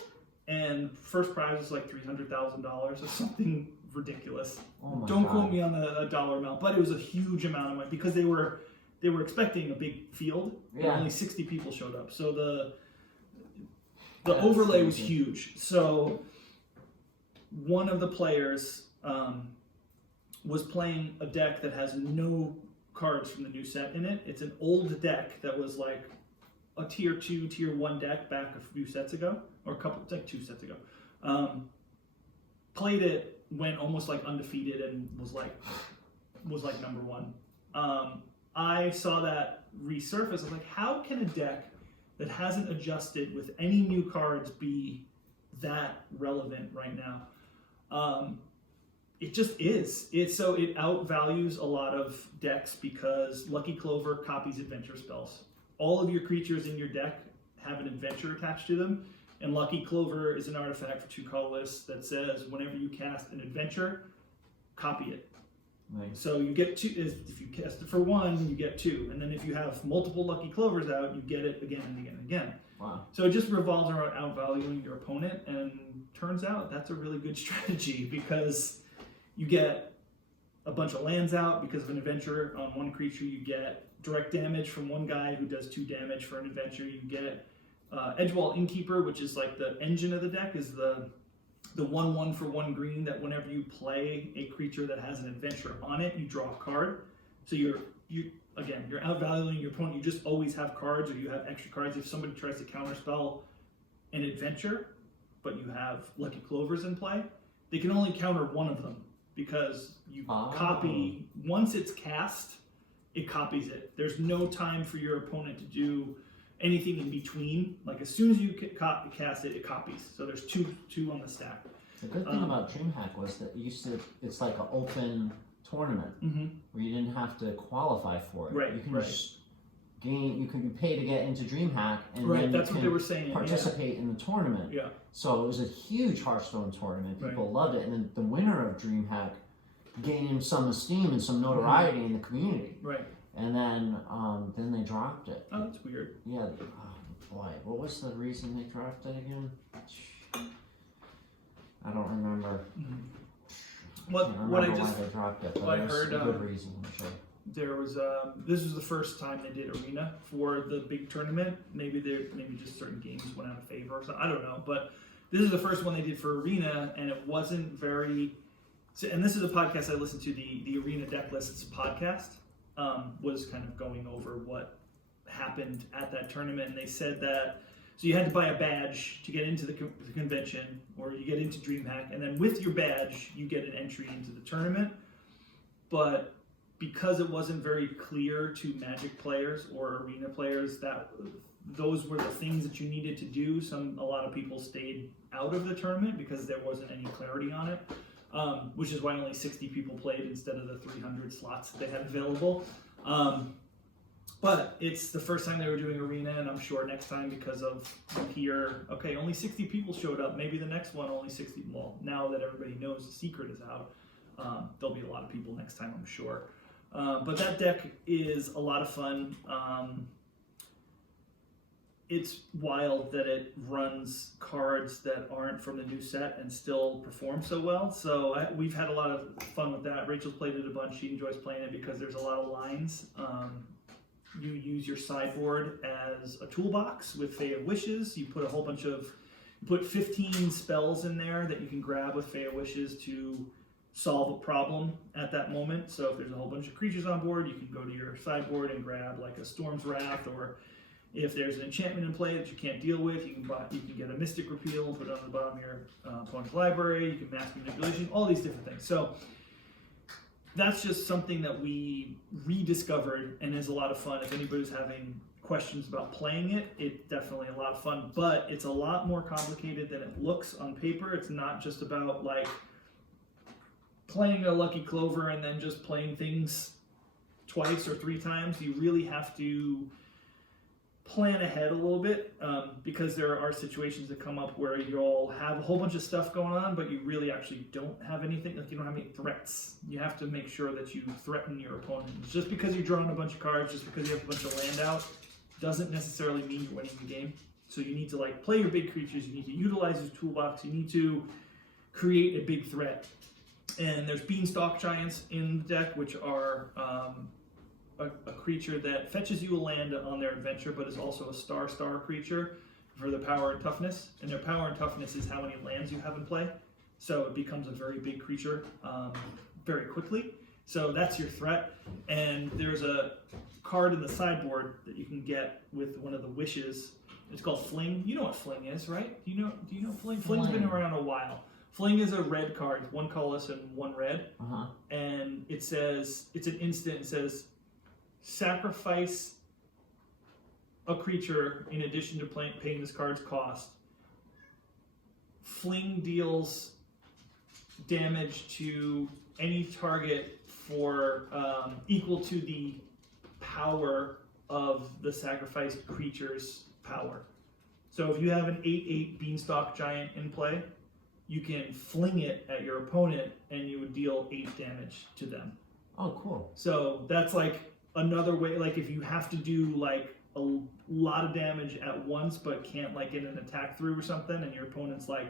And first prize was like $300,000 or something ridiculous. Oh my Don't God. quote me on a dollar amount, but it was a huge amount of money because they were expecting a big field, and Yeah. only 60 people showed up. So the That's overlay was crazy. huge. So one of the players was playing a deck that has no cards from the new set in it. It's an old deck that was like a tier 2, tier 1 deck back a few sets ago, or like 2 sets ago. Played it, went almost like undefeated, and was like number 1. I saw that resurface. I was like, how can a deck that hasn't adjusted with any new cards be that relevant right now? It just is. It outvalues a lot of decks because Lucky Clover copies adventure spells. All of your creatures in your deck have an adventure attached to them, and Lucky Clover is an artifact for 2 colorless that says whenever you cast an adventure, copy it. Nice. So you get 2. If you cast it for 1, you get 2, and then if you have multiple Lucky Clovers out, you get it again and again and again. Wow. So it just revolves around outvaluing your opponent, and turns out that's a really good strategy because you get a bunch of lands out because of an adventure on one creature. You get direct damage from one guy who does 2 damage for an adventure. You get Edgewall Innkeeper, which is like the engine of the deck, is the 1/1 for 1 green that whenever you play a creature that has an adventure on it, you draw a card. So you're outvaluing your opponent. You just always have cards, or you have extra cards. If somebody tries to counterspell an adventure, but you have Lucky Clovers in play, they can only counter one of them because you copy. Once it's cast, it copies it. There's no time for your opponent to do anything in between. Like as soon as you cast it, it copies. So there's two on the stack. The good thing about DreamHack was that it's like an open tournament where you didn't have to qualify for it. Right, You can right. just you can pay to get into DreamHack, and Right, then that's you what can they were saying. participate in the tournament. Yeah. So it was a huge Hearthstone tournament. Right. People loved it, and then the winner of DreamHack gained some esteem and some notoriety in the community. Right. And then they dropped it. Oh, that's weird. Yeah. Oh boy, what was the reason they dropped it again? I don't remember. What I why just they dropped it, but what I there's heard, a good reason, I'm sure. there was this was the first time they did arena for the big tournament. Maybe just certain games went out of favor or something. I don't know, but this is the first one they did for arena, and it wasn't very. And this is a podcast I listened to, the Arena Deck Lists podcast, was kind of going over what happened at that tournament, and they said that so you had to buy a badge to get into the convention, or you get into DreamHack, and then with your badge you get an entry into the tournament. But because it wasn't very clear to Magic players or Arena players that those were the things that you needed to do, a lot of people stayed out of the tournament because there wasn't any clarity on it. Which is why only 60 people played instead of the 300 slots that they had available. But it's the first time they were doing arena, and I'm sure next time, because of here, okay, only 60 people showed up. Maybe the next one only 60. Well, now that everybody knows the secret is out, there'll be a lot of people next time, I'm sure. But that deck is a lot of fun. It's wild that it runs cards that aren't from the new set and still perform so well. So we've had a lot of fun with that. Rachel's played it a bunch. She enjoys playing it because there's a lot of lines. You use your sideboard as a toolbox with Fey of Wishes. You put 15 spells in there that you can grab with Fey of Wishes to solve a problem at that moment. So if there's a whole bunch of creatures on board, you can go to your sideboard and grab like a Storm's Wrath, or if there's an enchantment in play that you can't deal with, you can get a Mystic Repeal and put it on the bottom of your opponent's library. You can Mass Manipulation, all these different things. So that's just something that we rediscovered and is a lot of fun. If anybody's having questions about playing it, it's definitely a lot of fun, but it's a lot more complicated than it looks on paper. It's not just about like playing a Lucky Clover and then just playing things twice or 3 times. You really have to plan ahead a little bit, because there are situations that come up where you'll have a whole bunch of stuff going on, but you really actually don't have anything, like you don't have any threats. You have to make sure that you threaten your opponent. Just because you're drawing a bunch of cards, just because you have a bunch of land out, doesn't necessarily mean you're winning the game. So you need to like play your big creatures, you need to utilize your toolbox, you need to create a big threat. And there's Beanstalk Giants in the deck, which are a creature that fetches you a land on their adventure, but is also a star creature for the power and toughness. And their power and toughness is how many lands you have in play. So it becomes a very big creature very quickly. So that's your threat. And there's a card in the sideboard that you can get with one of the wishes. It's called Fling. You know what Fling is, right? Do you know Fling? Fling's been around a while. Fling is a red card, 1 colorless and 1 red. And it says, it's an instant, it says, sacrifice a creature in addition to paying this card's cost. Fling deals damage to any target for equal to the power of the sacrificed creature's power. So if you have an 8/8 Beanstalk Giant in play, you can fling it at your opponent and you would deal 8 damage to them. Oh, cool. So that's like another way, like if you have to do like a lot of damage at once but can't like get an attack through or something, and your opponent's like,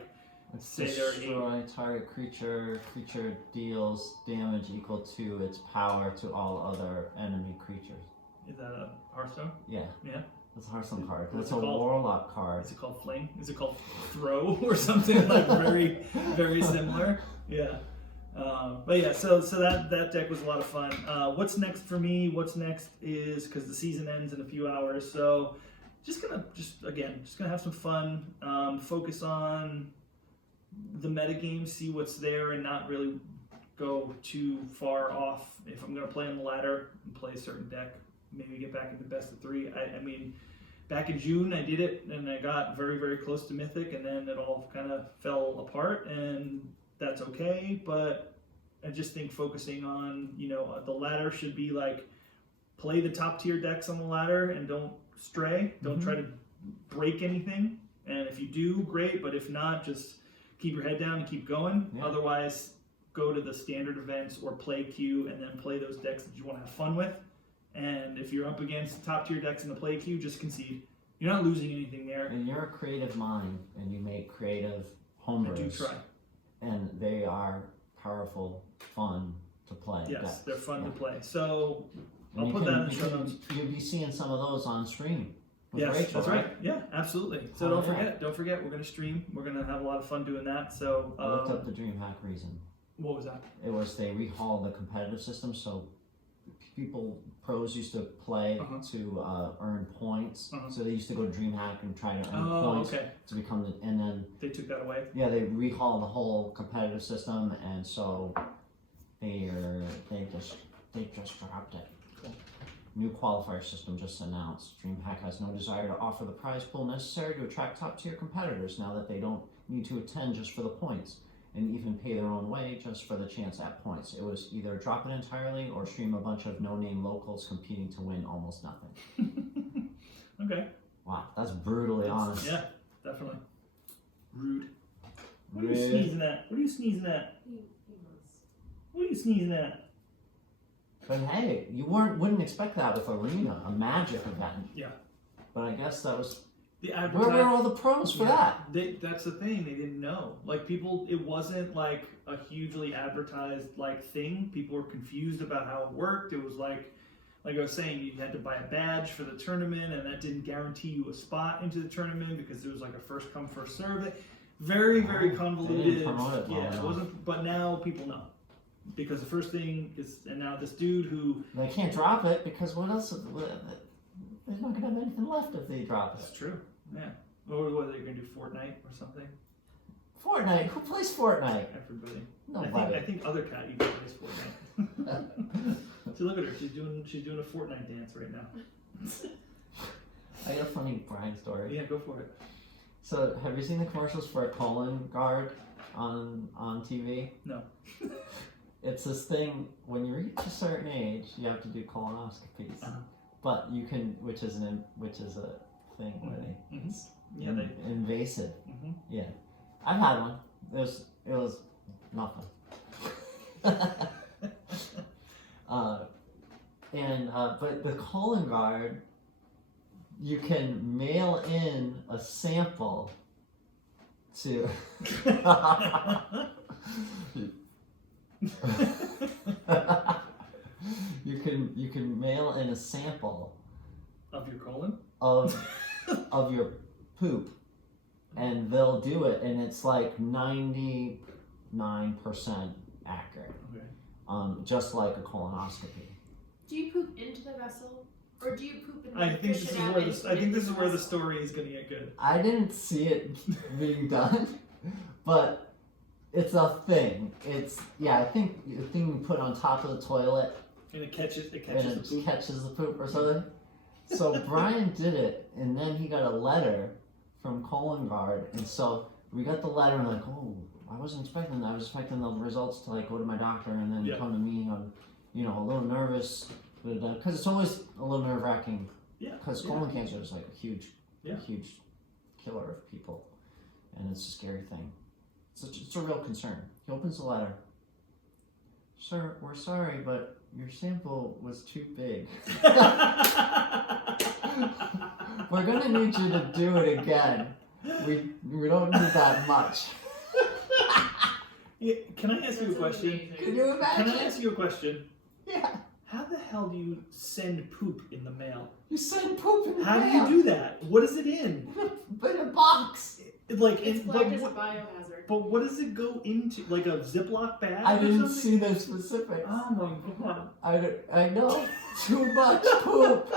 say they're 8. Destroy target creature. Creature deals damage equal to its power to all other enemy creatures. Is that a Hearthstone? Yeah. Yeah. That's a Hearthstone card. What's That's it a called? Warlock card. Is it called Fling? Is it called Throw or something like very, very similar? Yeah. But yeah, so that deck was a lot of fun. What's next for me? What's next is, because the season ends in a few hours, so just gonna have some fun. Focus on the metagame, see what's there, and not really go too far off. If I'm gonna play on the ladder and play a certain deck, maybe get back into best of 3. I mean, back in June I did it, and I got very, very close to Mythic, and then it all kind of fell apart, and that's okay. But I just think focusing on, the ladder should be like, play the top tier decks on the ladder and don't stray. Don't try to break anything. And if you do, great. But if not, just keep your head down and keep going. Yeah. Otherwise, go to the standard events or play queue and then play those decks that you want to have fun with. And if you're up against top tier decks in the play queue, just concede. You're not losing anything there. And you're a creative mind, and you make creative homebrews. I do try. And they are powerful, fun to play. Yes, decks. they're fun to Yeah. play. So And I'll you put can- that in the you show can- notes. You'll be seeing some of those on stream with Yes, Rachel, that's right. Yeah, absolutely. So Oh, don't forget, we're gonna stream. We're gonna have a lot of fun doing that. So I looked up the DreamHack reason. what was that? It was they rehauled the competitive system, so pros used to play Uh-huh. to earn points. Uh-huh. So they used to go to DreamHack and try to earn Oh, points okay. to become the, and then They took that away. yeah, they rehauled the whole competitive system, and so they just dropped it. Cool. New qualifier system just announced. DreamHack has no desire to offer the prize pool necessary to attract top-tier competitors now that they don't need to attend just for the points and even pay their own way just for the chance at points. It was either drop it entirely or stream a bunch of no-name locals competing to win almost nothing. Okay. Wow, that's brutally honest. Yeah, definitely. Rude. What are you Rude. sneezing at? What are you sneezing at? He must. What are you sneezing at? But hey, you wouldn't expect that with Arena, a Magic event. Yeah. But I guess that was The where were advertising. all the pros for that? That's the thing. They didn't know. Like people, it wasn't like a hugely advertised like thing. People were confused about how it worked. It was like I was saying, you had to buy a badge for the tournament, and that didn't guarantee you a spot into the tournament because it was like a first come first serve. Very They convoluted. didn't promote it well Yeah, it enough. wasn't. But now people know because the first thing is, and now this dude who They can't drop it because what else? They're not gonna have anything left if they drop That's it. true. Yeah. Or whether you're gonna do Fortnite or something. Fortnite? Who plays Fortnite? Everybody. Nobody. I think other cat even plays Fortnite. See, look at her. She's doing a Fortnite dance right now. I got a funny Brian story. Yeah, go for it. So, have you seen the commercials for a colon guard on TV? No. It's this thing when you reach a certain age, you have to do colonoscopies. Uh-huh. But you can, which is a thing where they Mhm. it's Yeah, they. invasive. Mhm. Yeah, I've had one. It was nothing. But the colon guard, you can mail in a sample to. you can mail in a sample Of your colon? of your poop, and they'll do it, and it's like 99% accurate, Okay. just like a colonoscopy. Do you poop into the vessel, or do you poop in the I think this is fish out where and this. put I it think in this is where the vessel? story is gonna get good. I didn't see it being done, but it's a thing. It's I think the thing you put on top of the toilet And it catches and the it poop. catches the poop or something. So Brian did it, and then he got a letter from Colon Guard, and so we got the letter, and like, oh, I wasn't expecting that. I was expecting the results to like go to my doctor and then Yeah. come to me. I'm, a little nervous, because it's always a little nerve wracking. Yeah. Because yeah. colon cancer is like a huge Yeah. killer of people, and it's a scary thing. It's a real concern. He opens the letter. Sir, we're sorry, but your sample was too big. We're gonna need you to do it again. We don't need that much. Yeah, can I ask you a That's question? amazing. Can you imagine? Can I ask you a question? Yeah. How the hell do you send poop in the mail? You send poop in the How do mail. you do that? What is it in? In a box. Like, It's in, flagged as a biohazard. but what does it go into? Like a Ziploc bag? I or didn't something? see the specifics. Oh my god. I know. Too much poop.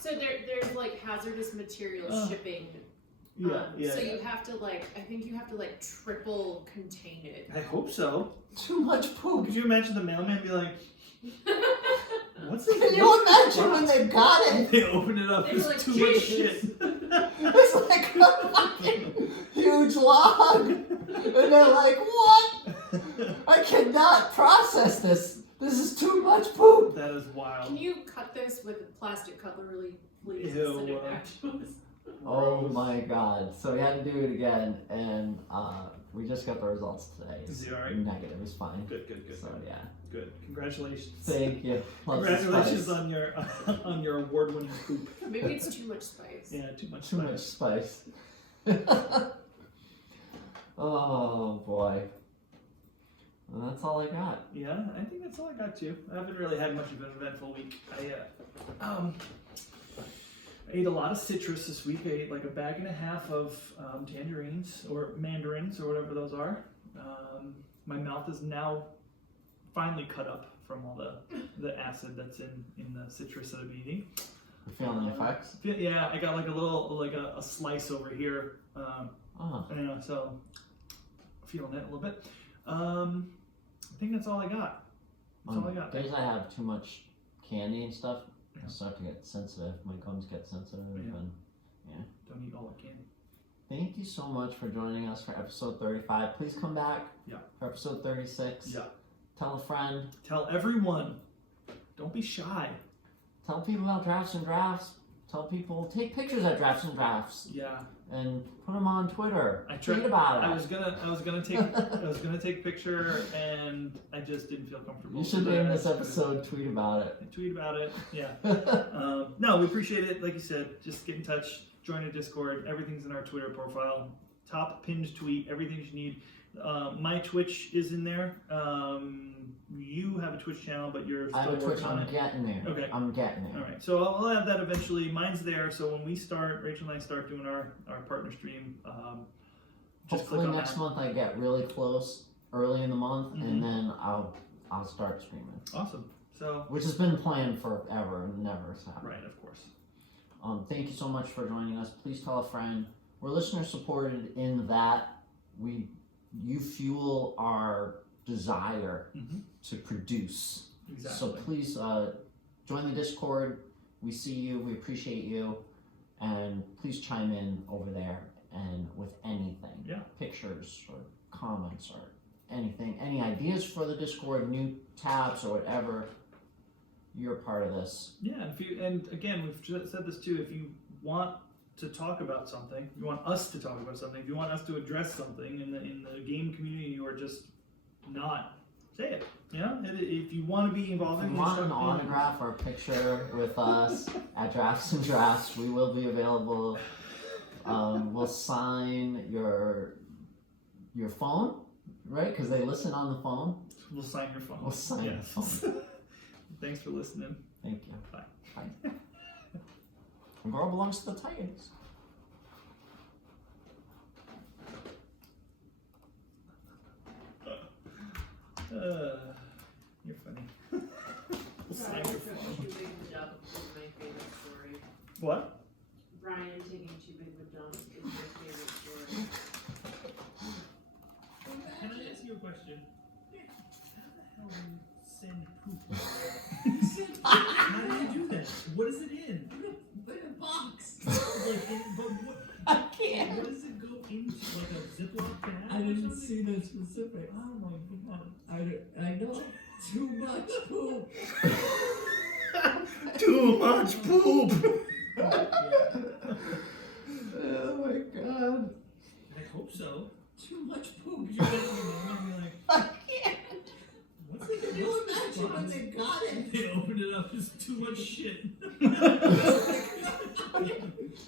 So there's like hazardous materials Oh. shipping. Yeah, yeah. So yeah. you have to I think you have to triple contain it. I hope so. Too much poop. Could you imagine the mailman be like, "What's this?" Can you imagine when they got it? They open it up. They're There's like, too much "Jesus." shit. It's like a fucking huge log. And they're like, what? I cannot process this. This is too much poop. That is wild. Can you cut this with plastic cutlery, please, Ew, and send it back to us? Oh my god. So we had to do it again, and we just got the results today. Is he alright? Negative. It's fine. Good. So yeah. Good. Congratulations. Thank you. Lots of Congratulations spice. on your award-winning poop. Maybe it's too much spice. Yeah, too much. Too much spice. Oh boy. And that's all I got. Yeah, I think that's all I got too. I haven't really had much of an eventful week. I ate a lot of citrus this week. I ate like a bag and a half of tangerines or mandarins or whatever those are. My mouth is now finally cut up from all the acid that's in the citrus that I'm eating. You feeling the effects? Yeah, I got like a little a slice over here. Yeah, so feeling it a little bit. I think that's all I got. That's all I got. Days I have too much candy and stuff, I start to get sensitive. My gums get sensitive. Yeah. And Don't eat all the candy. thank you so much for joining us for episode 35. Please come back for episode 36. Yeah. Tell a friend. Tell everyone. Don't be shy. Tell people about Drafts and Drafts. Tell people, take pictures at Drafts and Drafts Yeah. and put them on Twitter. I Tweet tried. about it. I was gonna take a picture and I just didn't feel comfortable. You should so name I this just episode Tweet About It. Tweet about it. Yeah. No, we appreciate it. Like you said, just get in touch. Join a Discord. Everything's in our Twitter profile. Top pinned tweet. Everything you need. My Twitch is in there. You have a Twitch channel, but you're still I have a Twitch. working on I'm it. getting there. Okay. I'm getting there. All right, so I'll have that eventually. Mine's there, so when we start, Rachel and I start doing our partner stream, just Hopefully click on next that. month I get really close early in the month, Mhm. and then I'll start streaming, Awesome. So, which has been planned forever and never has happened. right, of course. Thank you so much for joining us. Please tell a friend. We're listener supported in that you fuel our desire Mhm. to produce. Exactly. So please join the Discord. We see you. We appreciate you, and please chime in over there and with anything. Yeah. Pictures or comments or anything. Any ideas for the Discord, new tabs or whatever. You're part of this. Yeah, and again, we've just said this too. If you want to talk about something, you want us to talk about something, if you want us to address something in the game community, you are just not say it. Yeah, if you want to be involved, If you want an autograph or a picture with us at Drafts and Drafts, we will be available. We'll sign your phone, right? Because they listen on the phone. We'll sign your phone. We'll sign your phone. Thanks for listening. Thank you. Bye. Bye. The girl belongs to the Titans. You're funny. We'll sign your phone. Too big of a jump is my favorite story. What? Brian taking too big of a jump is my favorite story. Can I ask you a question? How the hell do you send poop? How do you do that? What is it in? Put a box. I can't. What does it go into? Like a Ziploc bag? I or didn't something? see the specifics. Oh my god. I know. Too much poop. Too much poop. Oh my god. I hope so. Too much poop. You're like, I can't. what's Can it? you What's imagine this when box? they got it? They opened it up. There's too much shit.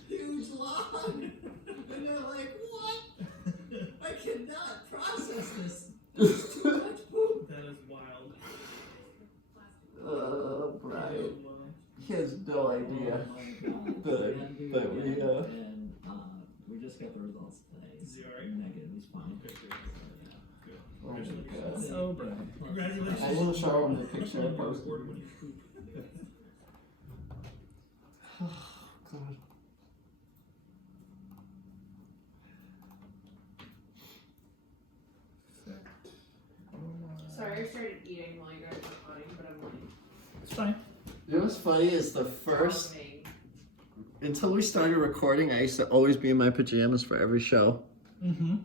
Huge log. And they're like, what? I cannot process this. There's too much poop. That is wild. Oh, Brian. So, He has no idea. Oh my god. But- And but we, and we just got the results today. Is he alright? Negative. He's fine. Good, good. Good. Oh my Congratulations. god. Oh, Brian. Congratulations. I will show him the picture I posted. Record when you poop. God. Sorry, I started eating while you guys were recording, but I'm like, It's fine. You know what's funny is the first, vomiting. until we started recording, I used to always be in my pajamas for every show. Mm-hmm.